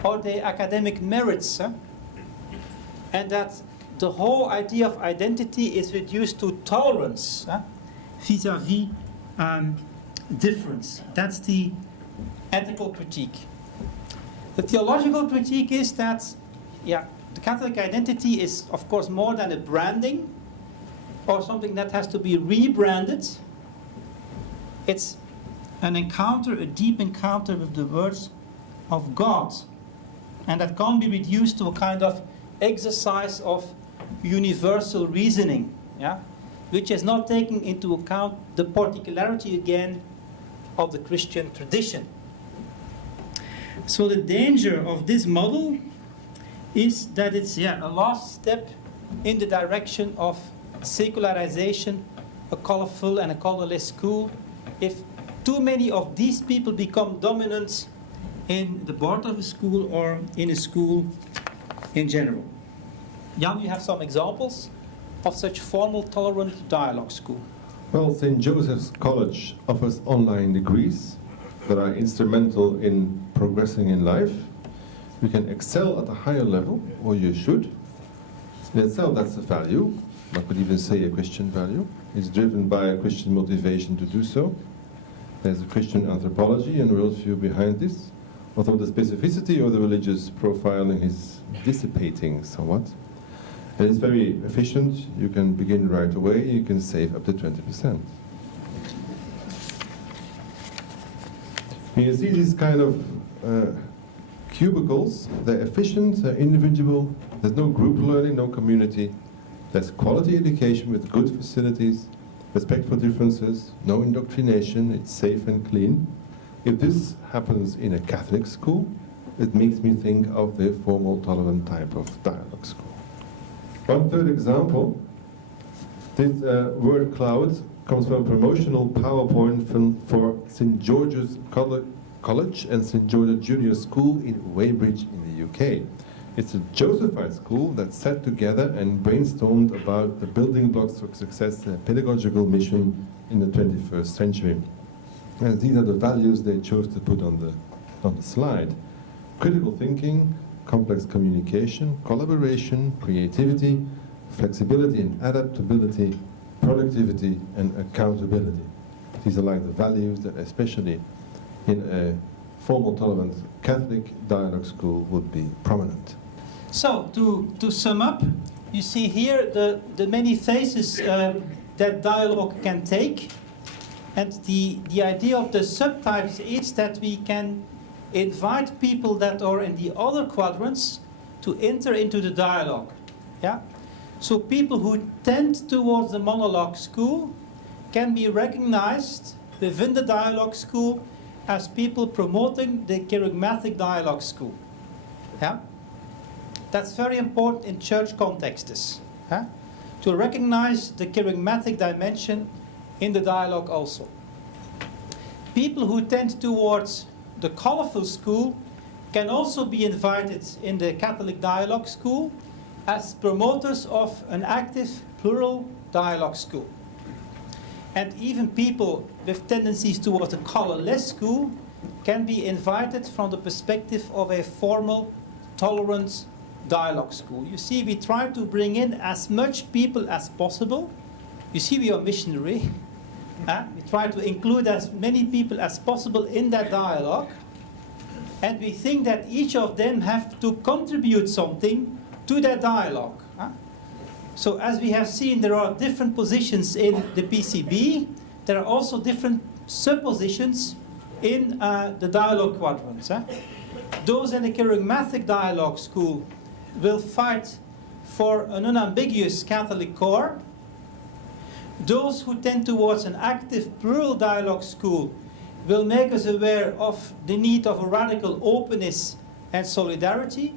are their academic merits. And that the whole idea of identity is reduced to tolerance vis-à-vis difference. That's the ethical critique. The theological critique is that, the Catholic identity is, of course, more than a branding or something that has to be rebranded. It's an encounter, a deep encounter with the words of God. And that can't be reduced to a kind of exercise of universal reasoning, which is not taking into account the particularity, again, of the Christian tradition. So the danger of this model is that it's a last step in the direction of secularization, a colorful and a colorless school. If too many of these people become dominant in the board of a school or in a school in general. Jan, you have some examples of such formal tolerant dialogue school. Well, St. Joseph's College offers online degrees that are instrumental in progressing in life. You can excel at a higher level, or you should. In itself, that's a value. I could even say a Christian value. It's driven by a Christian motivation to do so. There's a Christian anthropology and worldview behind this, although the specificity of the religious profiling is dissipating somewhat. And it's very efficient. You can begin right away. You can save up to 20%. You see these kind of cubicles. They're efficient, they're individual. There's no group learning, no community. There's quality education with good facilities, respect for differences, no indoctrination. It's safe and clean. If this happens in a Catholic school, it makes me think of the formal tolerant type of dialogue school. One third example, this word cloud comes from a promotional PowerPoint film for St. George's College and St. George's Junior School in Weybridge in the UK. It's a Josephite school that sat together and brainstormed about the building blocks for success in a pedagogical mission in the 21st century. And these are the values they chose to put on the slide. Critical thinking, complex communication, collaboration, creativity, flexibility and adaptability, productivity and accountability. These are like the values that especially in a formal tolerant Catholic dialogue school would be prominent. So, to sum up, you see here the many phases that dialogue can take. And the idea of the subtypes is that we can invite people that are in the other quadrants to enter into the dialogue. Yeah? So people who tend towards the monologue school can be recognized within the dialogue school as people promoting the kerygmatic dialogue school. Yeah? That's very important in church contexts. Yeah? To recognize the kerygmatic dimension in the dialogue also. People who tend towards the colourful school can also be invited in the Catholic dialogue school as promoters of an active plural dialogue school. And even people with tendencies towards a colourless school can be invited from the perspective of a formal, tolerant dialogue school. You see, we try to bring in as much people as possible. You see, we are missionary. We try to include as many people as possible in that dialogue. And we think that each of them have to contribute something to that dialogue. So as we have seen, there are different positions in the PCB. There are also different subpositions in the dialogue quadrants. Those in the kerygmatic dialogue school will fight for an unambiguous Catholic core. Those who tend towards an active plural dialogue school will make us aware of the need of a radical openness and solidarity.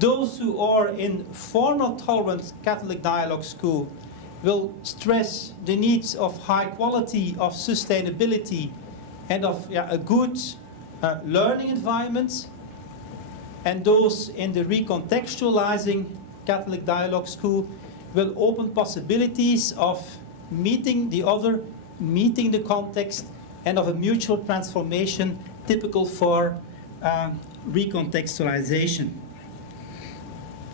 Those who are in formal tolerant Catholic dialogue school will stress the needs of high quality, of sustainability, and of a good learning environment. And those in the recontextualizing Catholic dialogue school will open possibilities of meeting the other, meeting the context, and of a mutual transformation typical for recontextualization.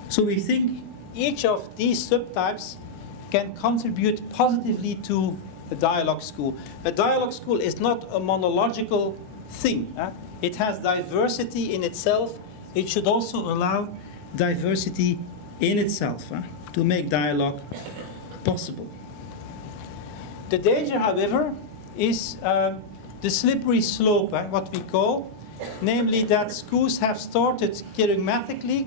So we think each of these subtypes can contribute positively to a dialogue school. A dialogue school is not a monological thing. It has diversity in itself. It should also allow diversity in itself to make dialogue possible. The danger, however, is the slippery slope, what we call, namely that schools have started kerygmatically,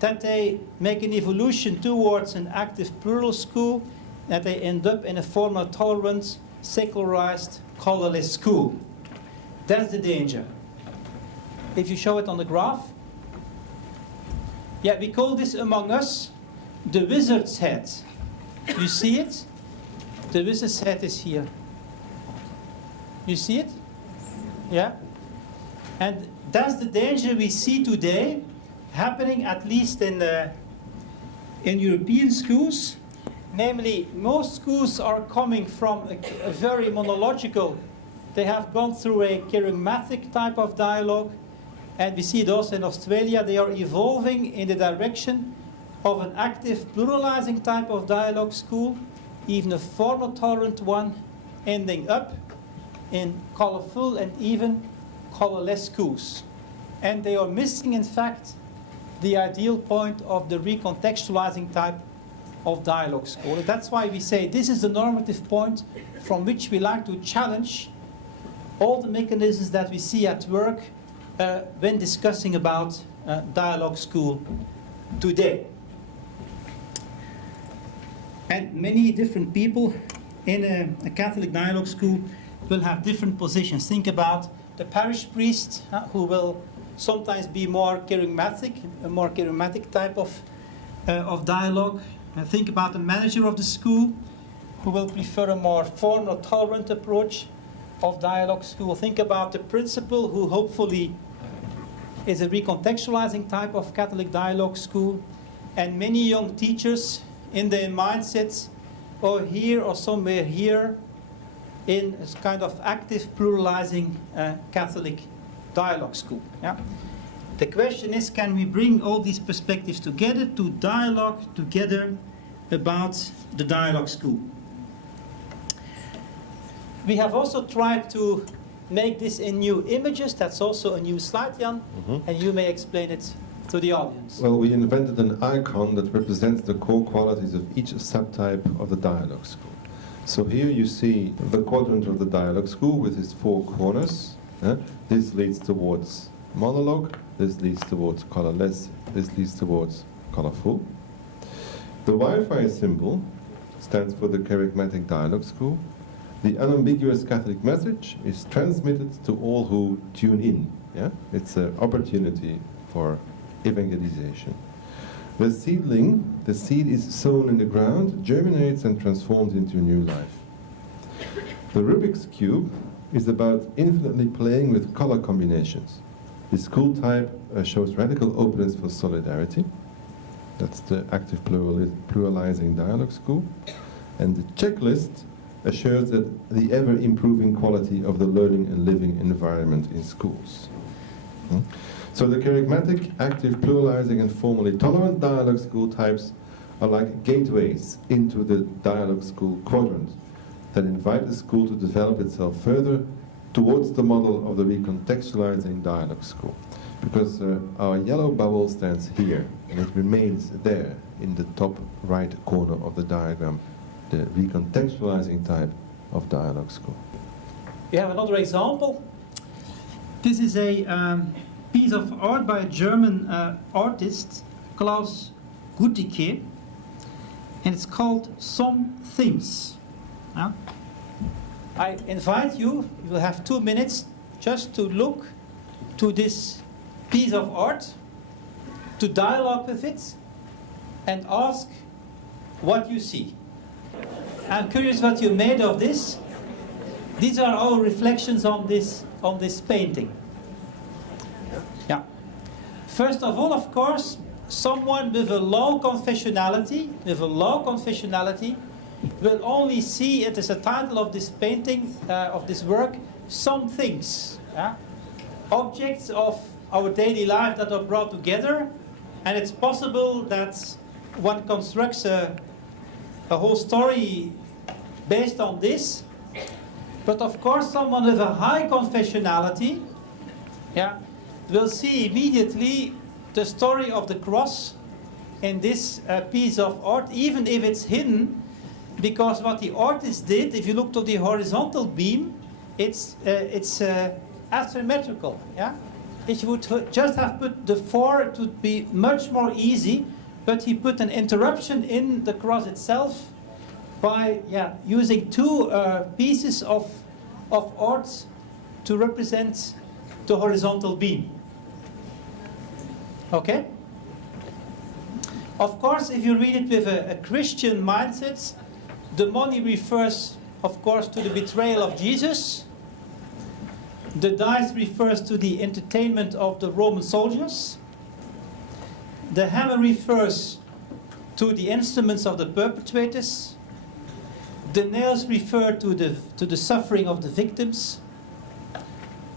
that they make an evolution towards an active plural school, that they end up in a formal tolerant, secularized, colourless school. That's the danger. If you show it on the graph, we call this among us the wizard's head. You see it? The wizard's head is here. You see it? Yeah? And that's the danger we see today happening, at least in European schools. Namely, most schools are coming from a very monological. They have gone through a kerygmatic type of dialogue. And we see it also in Australia. They are evolving in the direction of an active pluralizing type of dialogue school, even a formal tolerant one, ending up in colourful and even colourless schools. And they are missing, in fact, the ideal point of the recontextualizing type of dialogue school. And that's why we say this is the normative point from which we like to challenge all the mechanisms that we see at work when discussing about dialogue school today. And many different people in a Catholic dialogue school will have different positions. Think about the parish priest, who will sometimes be more kerygmatic, a more kerygmatic type of dialogue. Think about the manager of the school who will prefer a more formal, tolerant approach of dialogue school. Think about the principal who hopefully is a recontextualizing type of Catholic dialogue school. And many young teachers in their mindsets, or here or somewhere here, in a kind of active pluralizing Catholic dialogue school. Yeah? The question is, can we bring all these perspectives together to dialogue together about the dialogue school? We have also tried to make this in new images. That's also a new slide, Jan, and you may explain it to the audience. Well, we invented an icon that represents the core qualities of each subtype of the dialogue school. So here you see the quadrant of the dialogue school with its 4 corners. This leads towards monologue, this leads towards colorless, this leads towards colorful. The Wi-Fi symbol stands for the kerygmatic dialogue school. The unambiguous Catholic message is transmitted to all who tune in. Yeah? It's an opportunity for evangelization. The seedling, the seed is sown in the ground, germinates and transforms into a new life. The Rubik's Cube is about infinitely playing with color combinations. The school type shows radical openness for solidarity. That's the active pluralizing dialogue school. And the checklist assures that the ever-improving quality of the learning and living environment in schools. So the kerygmatic, active, pluralizing, and formally tolerant dialogue school types are like gateways into the dialogue school quadrant that invite the school to develop itself further towards the model of the recontextualizing dialogue school. Because our yellow bubble stands here, and it remains there in the top right corner of the diagram, the recontextualizing type of dialogue school. We have another example. This is a piece of art by a German artist, Klaus Guttike, and it's called Some Things. I invite you, you will have 2 minutes just to look to this piece of art, to dialogue with it, and ask what you see. I'm curious what you made of this. These are our reflections on this painting. Yeah. First of all, of course, someone with a low confessionality, will only see, it is a title of this painting, of this work, some things. Yeah? Objects of our daily life that are brought together, and it's possible that one constructs a whole story based on this. But of course, someone with a high confessionality, yeah, will see immediately the story of the cross in this piece of art, even if it's hidden, because what the artist did, if you look to the horizontal beam, it's asymmetrical. Yeah, if you would just have put the 4, it would be much more easy. But he put an interruption in the cross itself by using 2 pieces of art to represent the horizontal beam. Okay? Of course, if you read it with a Christian mindset, the money refers, of course, to the betrayal of Jesus. The dice refers to the entertainment of the Roman soldiers. The hammer refers to the instruments of the perpetrators. The nails refer to the suffering of the victims.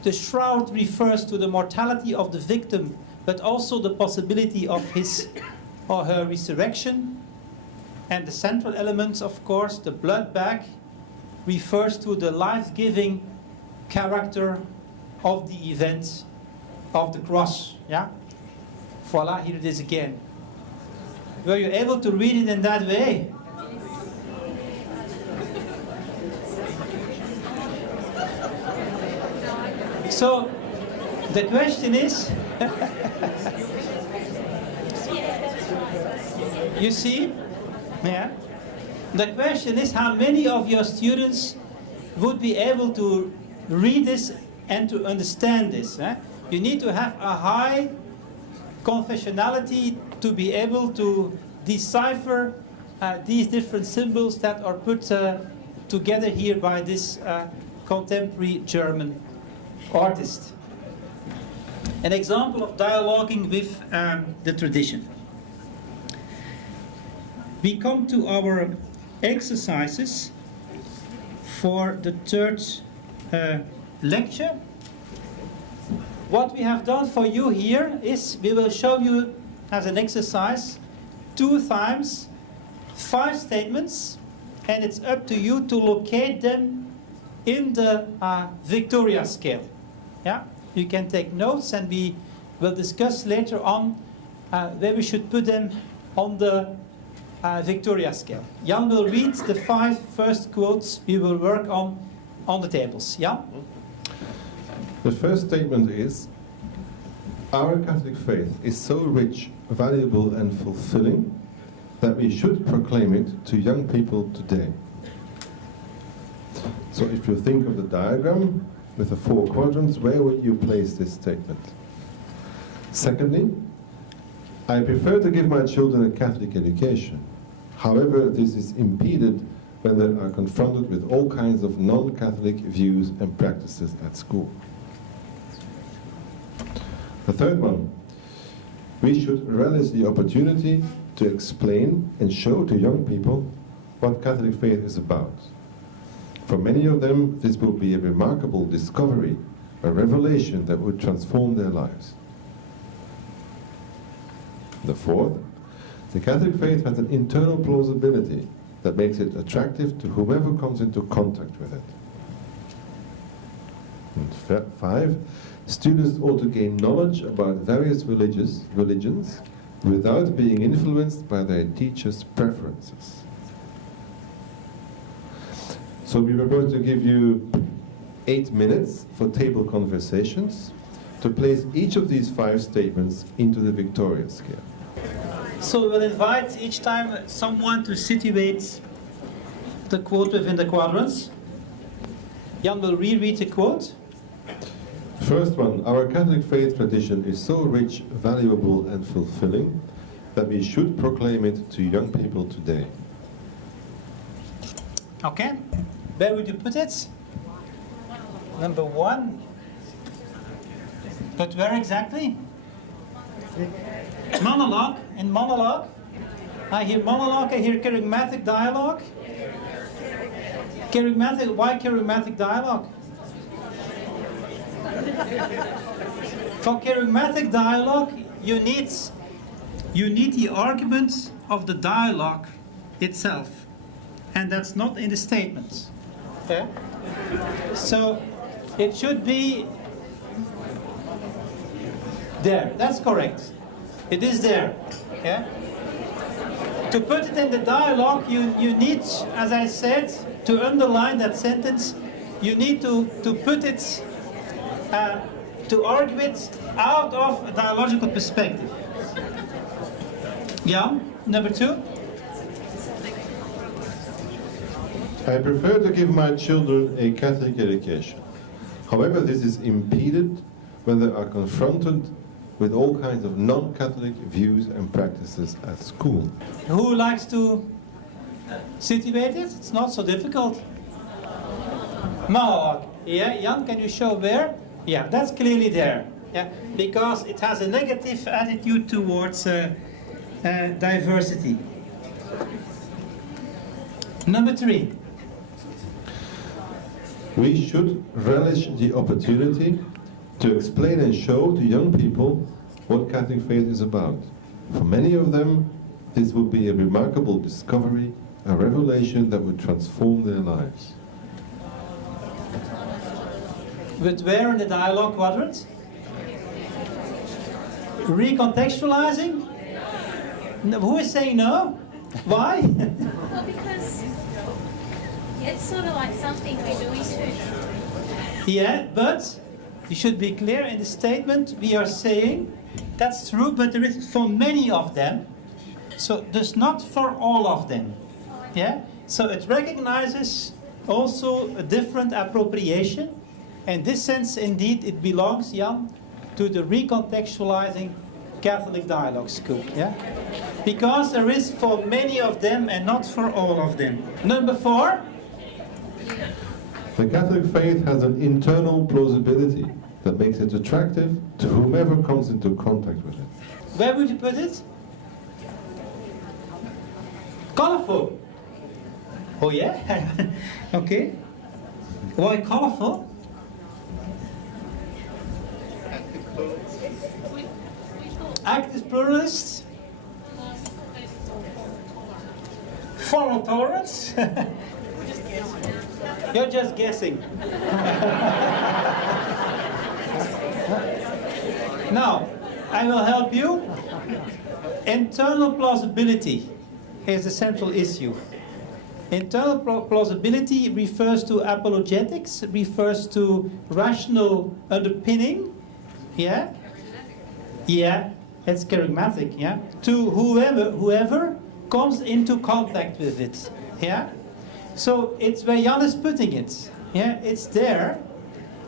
The shroud refers to the mortality of the victim, but also the possibility of his or her resurrection. And the central element, of course, the blood bag, refers to the life-giving character of the event of the cross. Yeah? Voila, here it is again. Were you able to read it in that way? So, the question is, you see? Yeah. The question is how many of your students would be able to read this and to understand this. You need to have a high confessionality to be able to decipher these different symbols that are put together here by this contemporary German artist. An example of dialoguing with the tradition. We come to our exercises for the third lecture. What we have done for you here is we will show you as an exercise 2 times 5 statements, and it's up to you to locate them in the Victoria scale. Yeah, you can take notes, and we will discuss later on where we should put them on the Victoria scale. Jan will read the 5 first quotes we will work on the tables. Jan? The first statement is, our Catholic faith is so rich, valuable and fulfilling that we should proclaim it to young people today. So if you think of the diagram with the 4 quadrants, where would you place this statement? Secondly, I prefer to give my children a Catholic education. However, this is impeded when they are confronted with all kinds of non-Catholic views and practices at school. The third one, we should relish the opportunity to explain and show to young people what Catholic faith is about. For many of them, this will be a remarkable discovery, a revelation that would transform their lives. The fourth, the Catholic faith has an internal plausibility that makes it attractive to whomever comes into contact with it. And 5, students ought to gain knowledge about various religions without being influenced by their teachers' preferences. So we were going to give you 8 minutes for table conversations to place each of these 5 statements into the Victoria scale. So we'll invite each time someone to situate the quote within the quadrants. Jan will reread the quote. First one, our Catholic faith tradition is so rich, valuable and fulfilling that we should proclaim it to young people today. Okay, where would you put it? Number 1. But where exactly? Monologue. In monologue. I hear monologue, I hear kerygmatic dialogue. Kerygmatic, why kerygmatic dialogue? For kerygmatic dialogue, you need the arguments of the dialogue itself, and that's not in the statements. Okay? So it should be there. That's correct. It is there. Okay? To put it in the dialogue, you need, as I said, to underline that sentence, you need to put it, to argue it out of a dialogical perspective. Yeah, number 2. I prefer to give my children a Catholic education. However, this is impeded when they are confronted with all kinds of non-Catholic views and practices at school. Who likes to situate it? It's not so difficult. Monologue. Yeah, Jan, can you show where? Yeah, that's clearly there. Yeah, because it has a negative attitude towards diversity. Number 3. We should relish the opportunity to explain and show to young people what Catholic faith is about. For many of them, this will be a remarkable discovery, a revelation that would transform their lives. But where in the dialogue quadrant? Recontextualizing? No, who is saying no? Why? Well, because it's sort of like something we're doing too. Yeah, but you should be clear in the statement we are saying that's true, but there is for many of them, so there's not for all of them. Yeah, so it recognizes also a different appropriation. In this sense, indeed, it belongs, Jan, to the Recontextualizing Catholic Dialogue School. Yeah. Because there is for many of them and not for all of them. Number 4. The Catholic faith has an internal plausibility that makes it attractive to whomever comes into contact with it. Where would you put it? Colorful. Oh yeah? Okay. Why colorful? Active pluralist. Formal tolerance. You're just guessing. Now, I will help you. Internal plausibility is the central issue. Internal plausibility refers to apologetics, refers to rational underpinning. Yeah? Yeah, it's kerygmatic, yeah? To whoever comes into contact with it. Yeah? So it's where Jan is putting it. Yeah, it's there.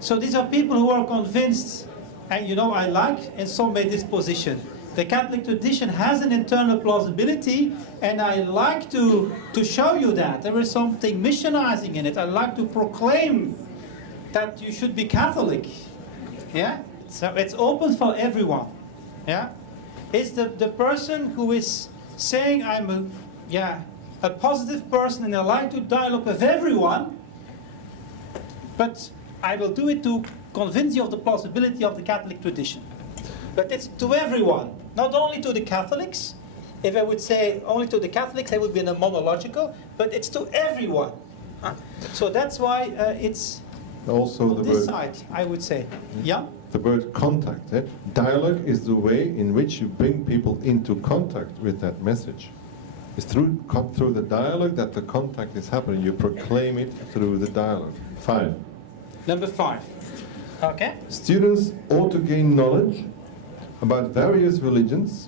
So these are people who are convinced, and you know I like in some way this position. The Catholic tradition has an internal plausibility, and I like to show you that. There is something missionizing in it. I like to proclaim that you should be Catholic. Yeah? So it's open for everyone. Yeah? It's the person who is saying I'm a positive person and I like to dialogue with everyone, but I will do it to convince you of the plausibility of the Catholic tradition. But it's to everyone, not only to the Catholics. If I would say only to the Catholics, I would be in a monological, but it's to everyone. Huh? So that's why it's also on this side, I would say. Yeah? The word contact. Dialogue is the way in which you bring people into contact with that message. It's through the dialogue that the contact is happening. You proclaim it through the dialogue. 5. Number 5. Okay. Students ought to gain knowledge about various religions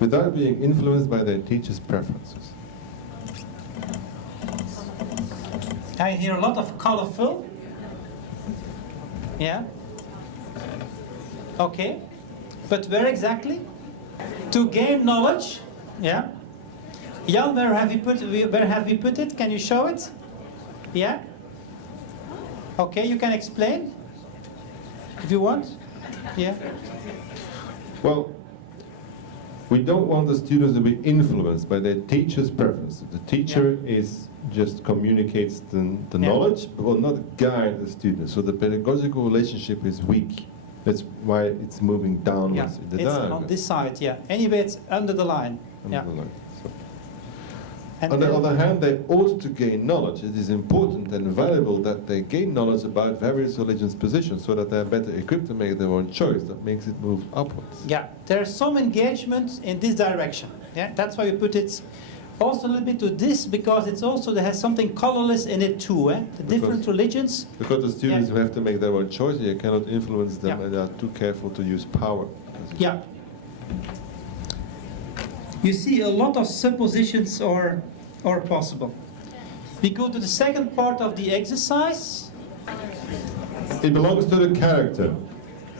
without being influenced by their teachers' preferences. I hear a lot of colorful. Yeah. Okay. But where exactly? To gain knowledge. Yeah. Jan, where have you put it? Can you show it? Yeah? Okay, you can explain if you want. Yeah. Well, we don't want the students to be influenced by their teacher's preferences. The teacher just communicates the knowledge, but will not guide the student. So the pedagogical relationship is weak. That's why it's moving downwards in the dialogue. It's on this side, yeah. Anyway, it's under the line. Under the line. On the other hand, they ought to gain knowledge. It is important and valuable that they gain knowledge about various religions' positions so that they are better equipped to make their own choice. That makes it move upwards. Yeah, there's some engagement in this direction. Yeah, that's why we put it also a little bit to this, because it's also, there has something colorless in it too. The different religions. Because the students have to make their own choice, you cannot influence them, and they are too careful to use power. Yeah. You see a lot of suppositions are possible. We go to the second part of the exercise. It belongs to the character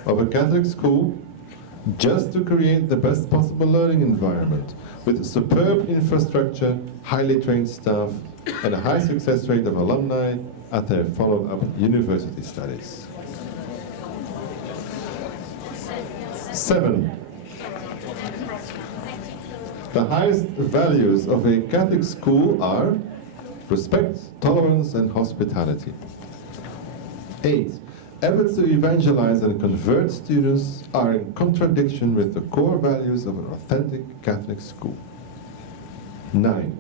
of a Catholic school just to create the best possible learning environment with superb infrastructure, highly trained staff, and a high success rate of alumni at their follow-up university studies. 7. The highest values of a Catholic school are respect, tolerance, and hospitality. 8. Efforts to evangelize and convert students are in contradiction with the core values of an authentic Catholic school. 9.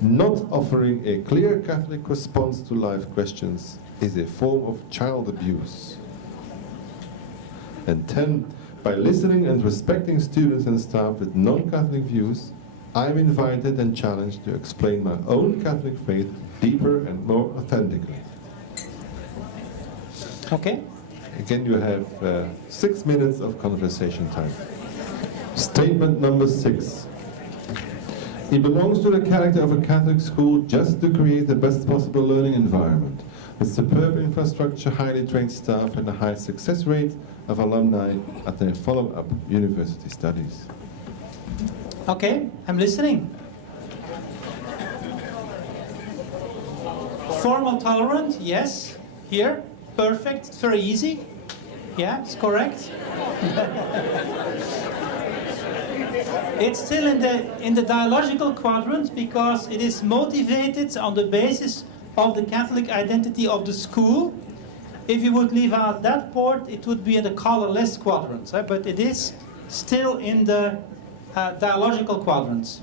Not offering a clear Catholic response to life questions is a form of child abuse. And 10. By listening and respecting students and staff with non-Catholic views, I am invited and challenged to explain my own Catholic faith deeper and more authentically. Okay. Again, you have 6 minutes of conversation time. Statement number 6. It belongs to the character of a Catholic school just to create the best possible learning environment, with superb infrastructure, highly trained staff, and a high success rate of alumni at their follow-up university studies. Okay, I'm listening. Formal tolerant, yes. Here, perfect, it's very easy. Yeah, it's correct. It's still in the dialogical quadrant because it is motivated on the basis of the Catholic identity of the school. If you would leave out that part, it would be in the colorless quadrant, but it is still in the dialogical quadrants.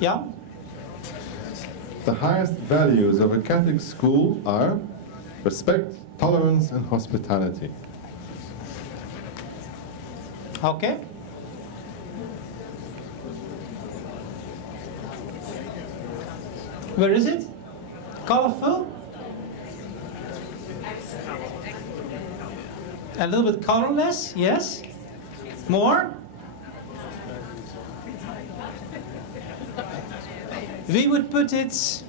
Yeah? The highest values of a Catholic school are respect, tolerance, and hospitality. Okay. Where is it? Colorful? A little bit colorless, yes. More? We would put it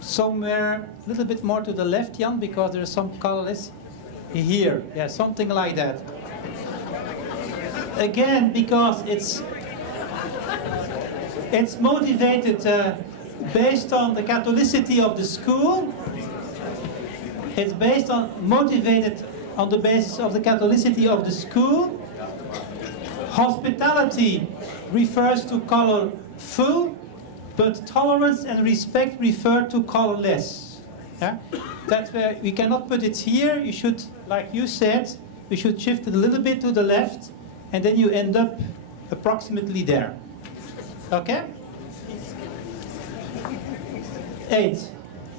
somewhere a little bit more to the left, Jan, because there is some colorless here. Yeah, something like that. Again, because it's motivated based on the Catholicity of the school. It's motivated on the basis of the Catholicity of the school. Hospitality refers to colorful, but tolerance and respect refer to colorless. Yeah? That's where we cannot put it here. You should, like you said, we should shift it a little bit to the left, and then you end up approximately there. Okay? 8.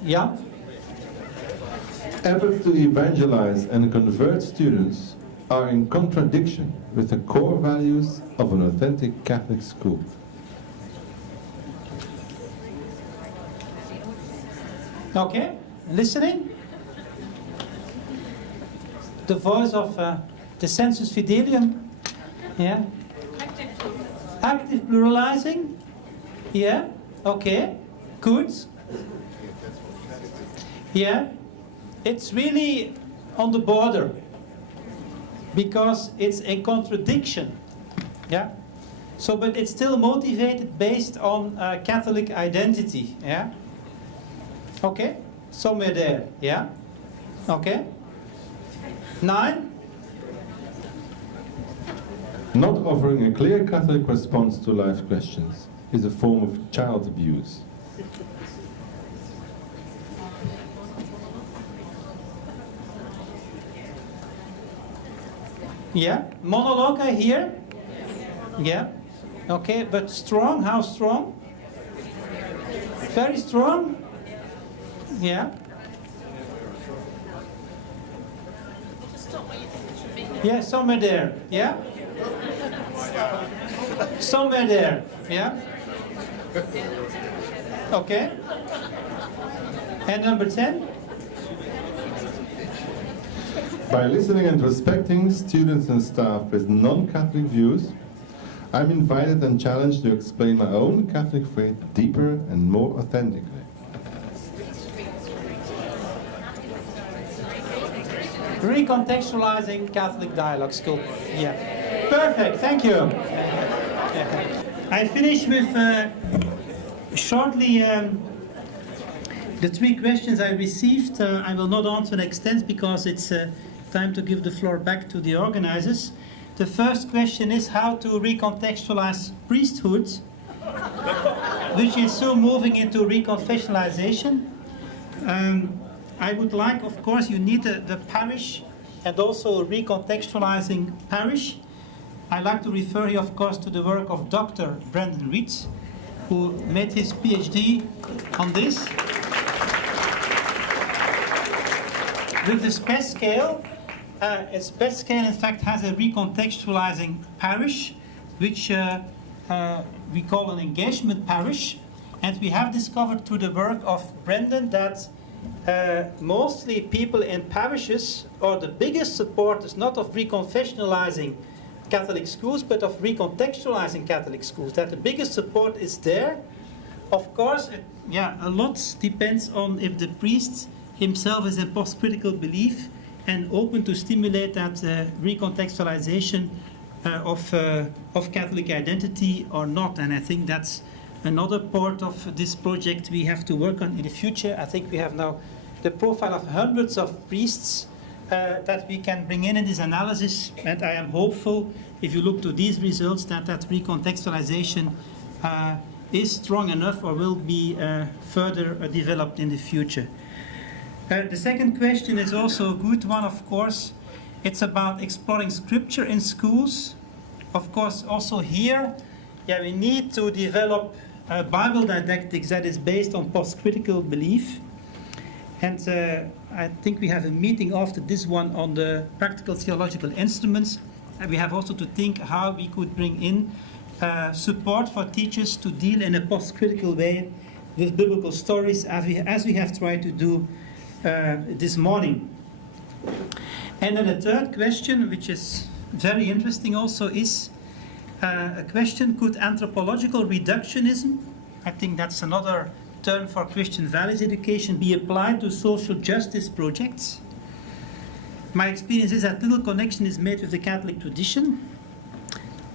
Yeah? Efforts to evangelize and convert students are in contradiction with the core values of an authentic Catholic school. Okay, listening. The voice of the sensus fidelium. Yeah. Active pluralizing. Yeah. Okay. Good. Yeah. It's really on the border because it's a contradiction. Yeah. So, but it's still motivated based on Catholic identity. Yeah. Okay, somewhere there, yeah? Okay. 9. Not offering a clear Catholic response to life questions is a form of child abuse. Yeah, monologue I hear. Yeah, okay, but strong, how strong? Very strong. Yeah. Yeah, somewhere there. Yeah. Somewhere there. Yeah. Okay. And number 10. By listening and respecting students and staff with non-Catholic views, I'm invited and challenged to explain my own Catholic faith deeper and more authentically. Recontextualizing Catholic Dialogue School. Yeah. Perfect, thank you. I finish with shortly the 3 questions I received. I will not answer in extent because it's time to give the floor back to the organizers. The first question is how to recontextualize priesthood, which is soon moving into reconfessionalization. I would like, of course, you need the parish and also recontextualizing parish. I like to refer you, of course, to the work of Dr. Brendan Reed, who made his PhD on this. With the SPES scale, SPES scale in fact has a recontextualizing parish, which we call an engagement parish. And we have discovered through the work of Brendan that mostly people in parishes are the biggest supporters not of reconfessionalizing Catholic schools, but of recontextualizing Catholic schools. That the biggest support is there. Of course, a lot depends on if the priest himself is in post-critical belief and open to stimulate that recontextualization of Catholic identity or not. And I think that's another part of this project we have to work on in the future. I think we have now the profile of hundreds of priests that we can bring in this analysis, and I am hopeful, if you look to these results, that recontextualization is strong enough or will be further developed in the future. The second question is also a good one, of course. It's about exploring scripture in schools. Of course, also here, we need to develop Bible didactics that is based on post-critical belief. And I think we have a meeting after this one on the practical theological instruments. And we have also to think how we could bring in support for teachers to deal in a post-critical way with biblical stories, as we have tried to do this morning. And then the third question, which is very interesting also, is a question: could anthropological reductionism, I think that's another term for Christian values education, be applied to social justice projects? My experience is that little connection is made with the Catholic tradition,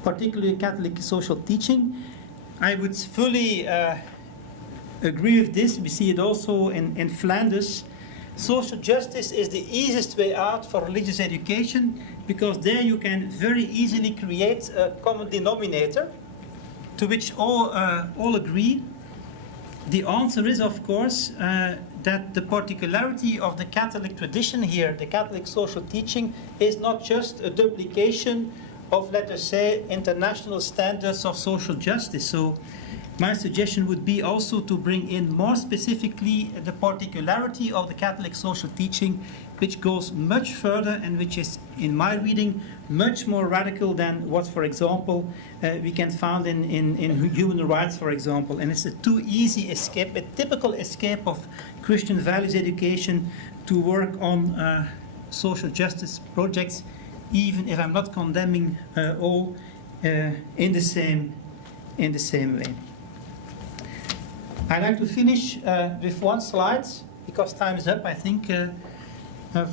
particularly Catholic social teaching. I would fully agree with this. We see it also in Flanders. Social justice is the easiest way out for religious education, because there you can very easily create a common denominator to which all agree. The answer is, of course, that the particularity of the Catholic tradition here, the Catholic social teaching, is not just a duplication of, let us say, international standards of social justice. So my suggestion would be also to bring in more specifically the particularity of the Catholic social teaching, which goes much further and which is, in my reading, much more radical than what, for example, we can find in human rights, for example. And it's a too easy escape, a typical escape of Christian values education, to work on social justice projects, even if I'm not condemning all in the same way. I'd like to finish with one slide, because time is up, I think,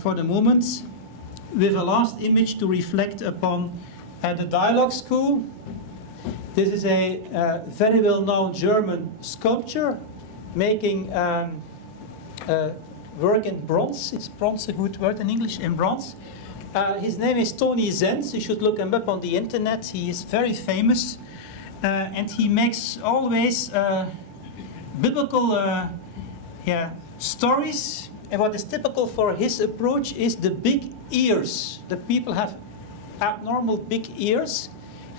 for the moment, with a last image to reflect upon the Dialogue School. This is a very well-known German sculpture making work in bronze. Is bronze a good word in English? In bronze. His name is Tony Zenz. You should look him up on the internet. He is very famous, and he makes always biblical stories. And what is typical for his approach is the big ears. The people have abnormal big ears,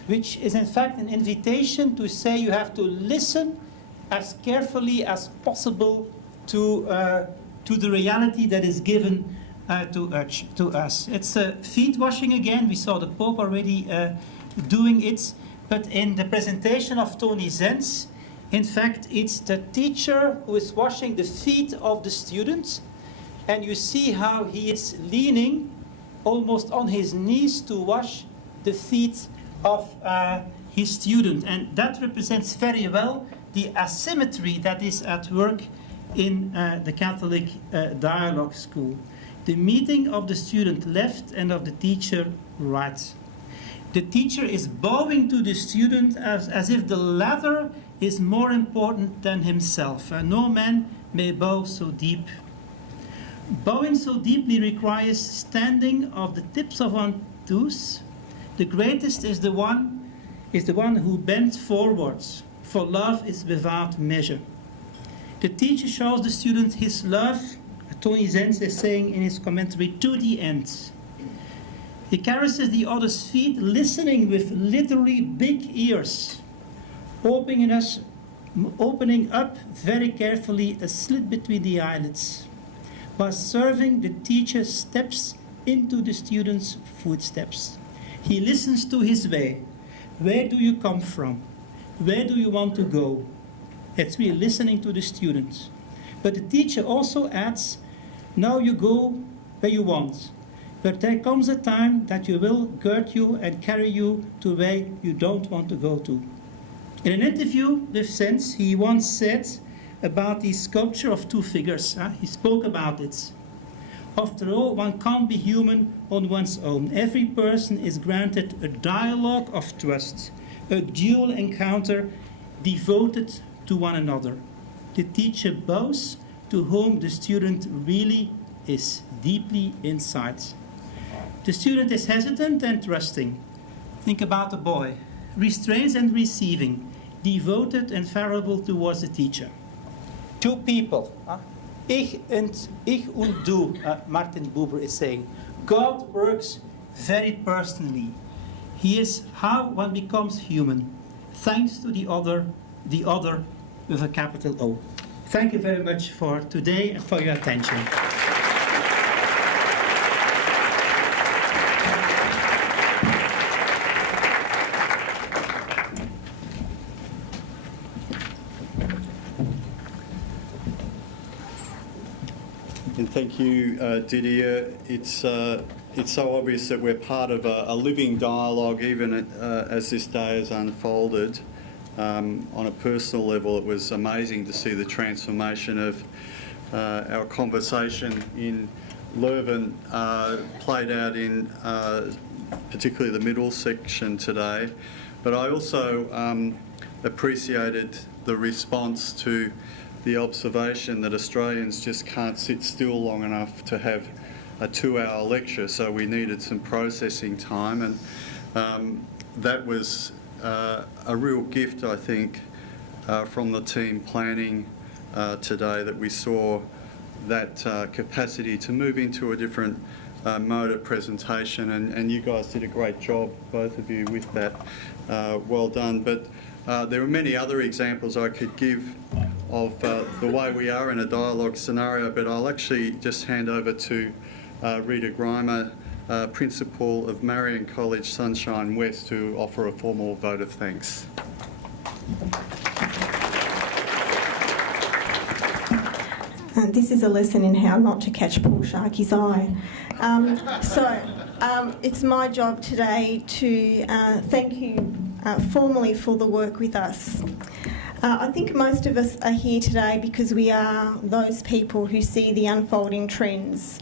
which is in fact an invitation to say you have to listen as carefully as possible to the reality that is given to us. It's feet washing again. We saw the Pope already doing it. But in the presentation of Tony Zenz, in fact, it's the teacher who is washing the feet of the students. And you see how he is leaning almost on his knees to wash the feet of his student. And that represents very well the asymmetry that is at work in the Catholic Dialogue School. The meeting of the student left and of the teacher right. The teacher is bowing to the student as if the latter is more important than himself. No man may bow so deep. Bowing so deeply requires standing of the tips of one's toes. The greatest is the one who bends forwards, for love is without measure. The teacher shows the student his love, Tony Zenz is saying in his commentary, to the end. He caresses the other's feet, listening with literally big ears, opening up very carefully a slit between the eyelids. While serving, the teacher steps into the student's footsteps. He listens to his way. Where do you come from? Where do you want to go? It's really listening to the student. But the teacher also adds, now you go where you want. But there comes a time that you will gird you and carry you to where you don't want to go to. In an interview with Zenz, he once said about the sculpture of two figures. He spoke about it. After all, one can't be human on one's own. Every person is granted a dialogue of trust, a dual encounter devoted to one another. The teacher bows to whom the student really is deeply inside. The student is hesitant and trusting. Think about the boy. Restrained and receiving, devoted and variable towards the teacher. Two people. Ich und du, Martin Buber is saying. God works very personally. He is how one becomes human, thanks to the other with a capital O. Thank you very much for today and for your attention. And thank you, Didier. It's so obvious that we're part of a living dialogue, even as this day has unfolded. On a personal level, it was amazing to see the transformation of our conversation in Leuven played out in particularly the middle section today. But I also appreciated the response to the observation that Australians just can't sit still long enough to have a 2-hour lecture, so we needed some processing time, and that was a real gift, I think, from the team planning today, that we saw that capacity to move into a different mode of presentation, and you guys did a great job, both of you, with that. Well done. But there are many other examples I could give of the way we are in a dialogue scenario, but I'll actually just hand over to Rita Grimer, Principal of Marion College Sunshine West, to offer a formal vote of thanks. This is a lesson in how not to catch Paul Sharkey's eye. It's my job today to thank you formally for the work with us. I think most of us are here today because we are those people who see the unfolding trends,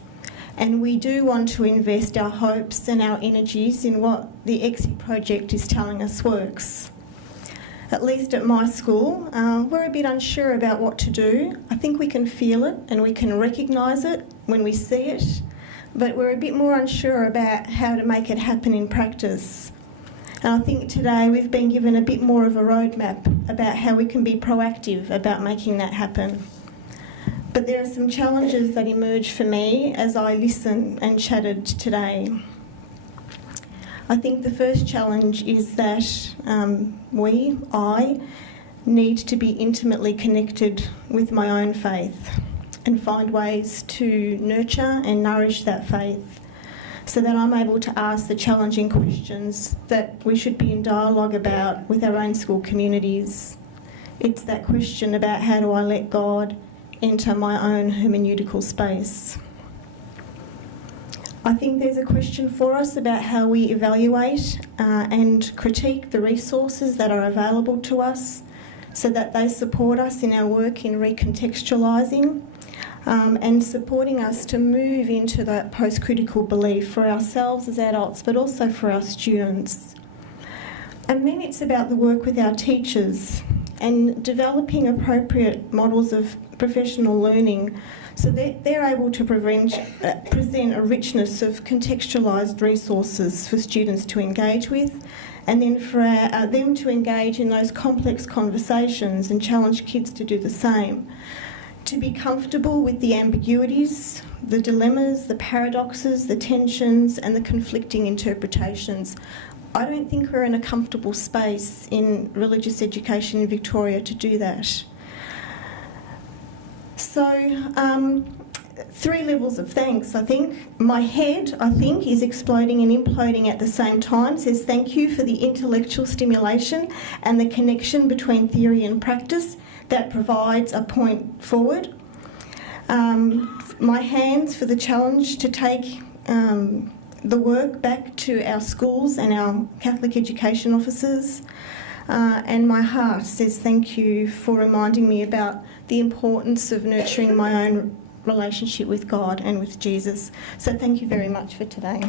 and we do want to invest our hopes and our energies in what the EXIT project is telling us works. At least at my school, we're a bit unsure about what to do. I think we can feel it and we can recognise it when we see it, but we're a bit more unsure about how to make it happen in practice. And I think today we've been given a bit more of a roadmap about how we can be proactive about making that happen. But there are some challenges that emerge for me as I listened and chatted today. I think the first challenge is that I need to be intimately connected with my own faith and find ways to nurture and nourish that faith, so that I'm able to ask the challenging questions that we should be in dialogue about with our own school communities. It's that question about how do I let God enter my own hermeneutical space. I think there's a question for us about how we evaluate and critique the resources that are available to us so that they support us in our work in recontextualising, and supporting us to move into that post-critical belief for ourselves as adults, but also for our students. And then it's about the work with our teachers and developing appropriate models of professional learning so that they're able to present a richness of contextualised resources for students to engage with, and then for them to engage in those complex conversations and challenge kids to do the same. To be comfortable with the ambiguities, the dilemmas, the paradoxes, the tensions and the conflicting interpretations. I don't think we're in a comfortable space in religious education in Victoria to do that. So, 3 levels of thanks, I think. My head, I think, is exploding and imploding at the same time. Says thank you for the intellectual stimulation and the connection between theory and practice that provides a point forward. My hands for the challenge to take the work back to our schools and our Catholic education officers. And my heart says thank you for reminding me about the importance of nurturing my own relationship with God and with Jesus. So thank you very much for today.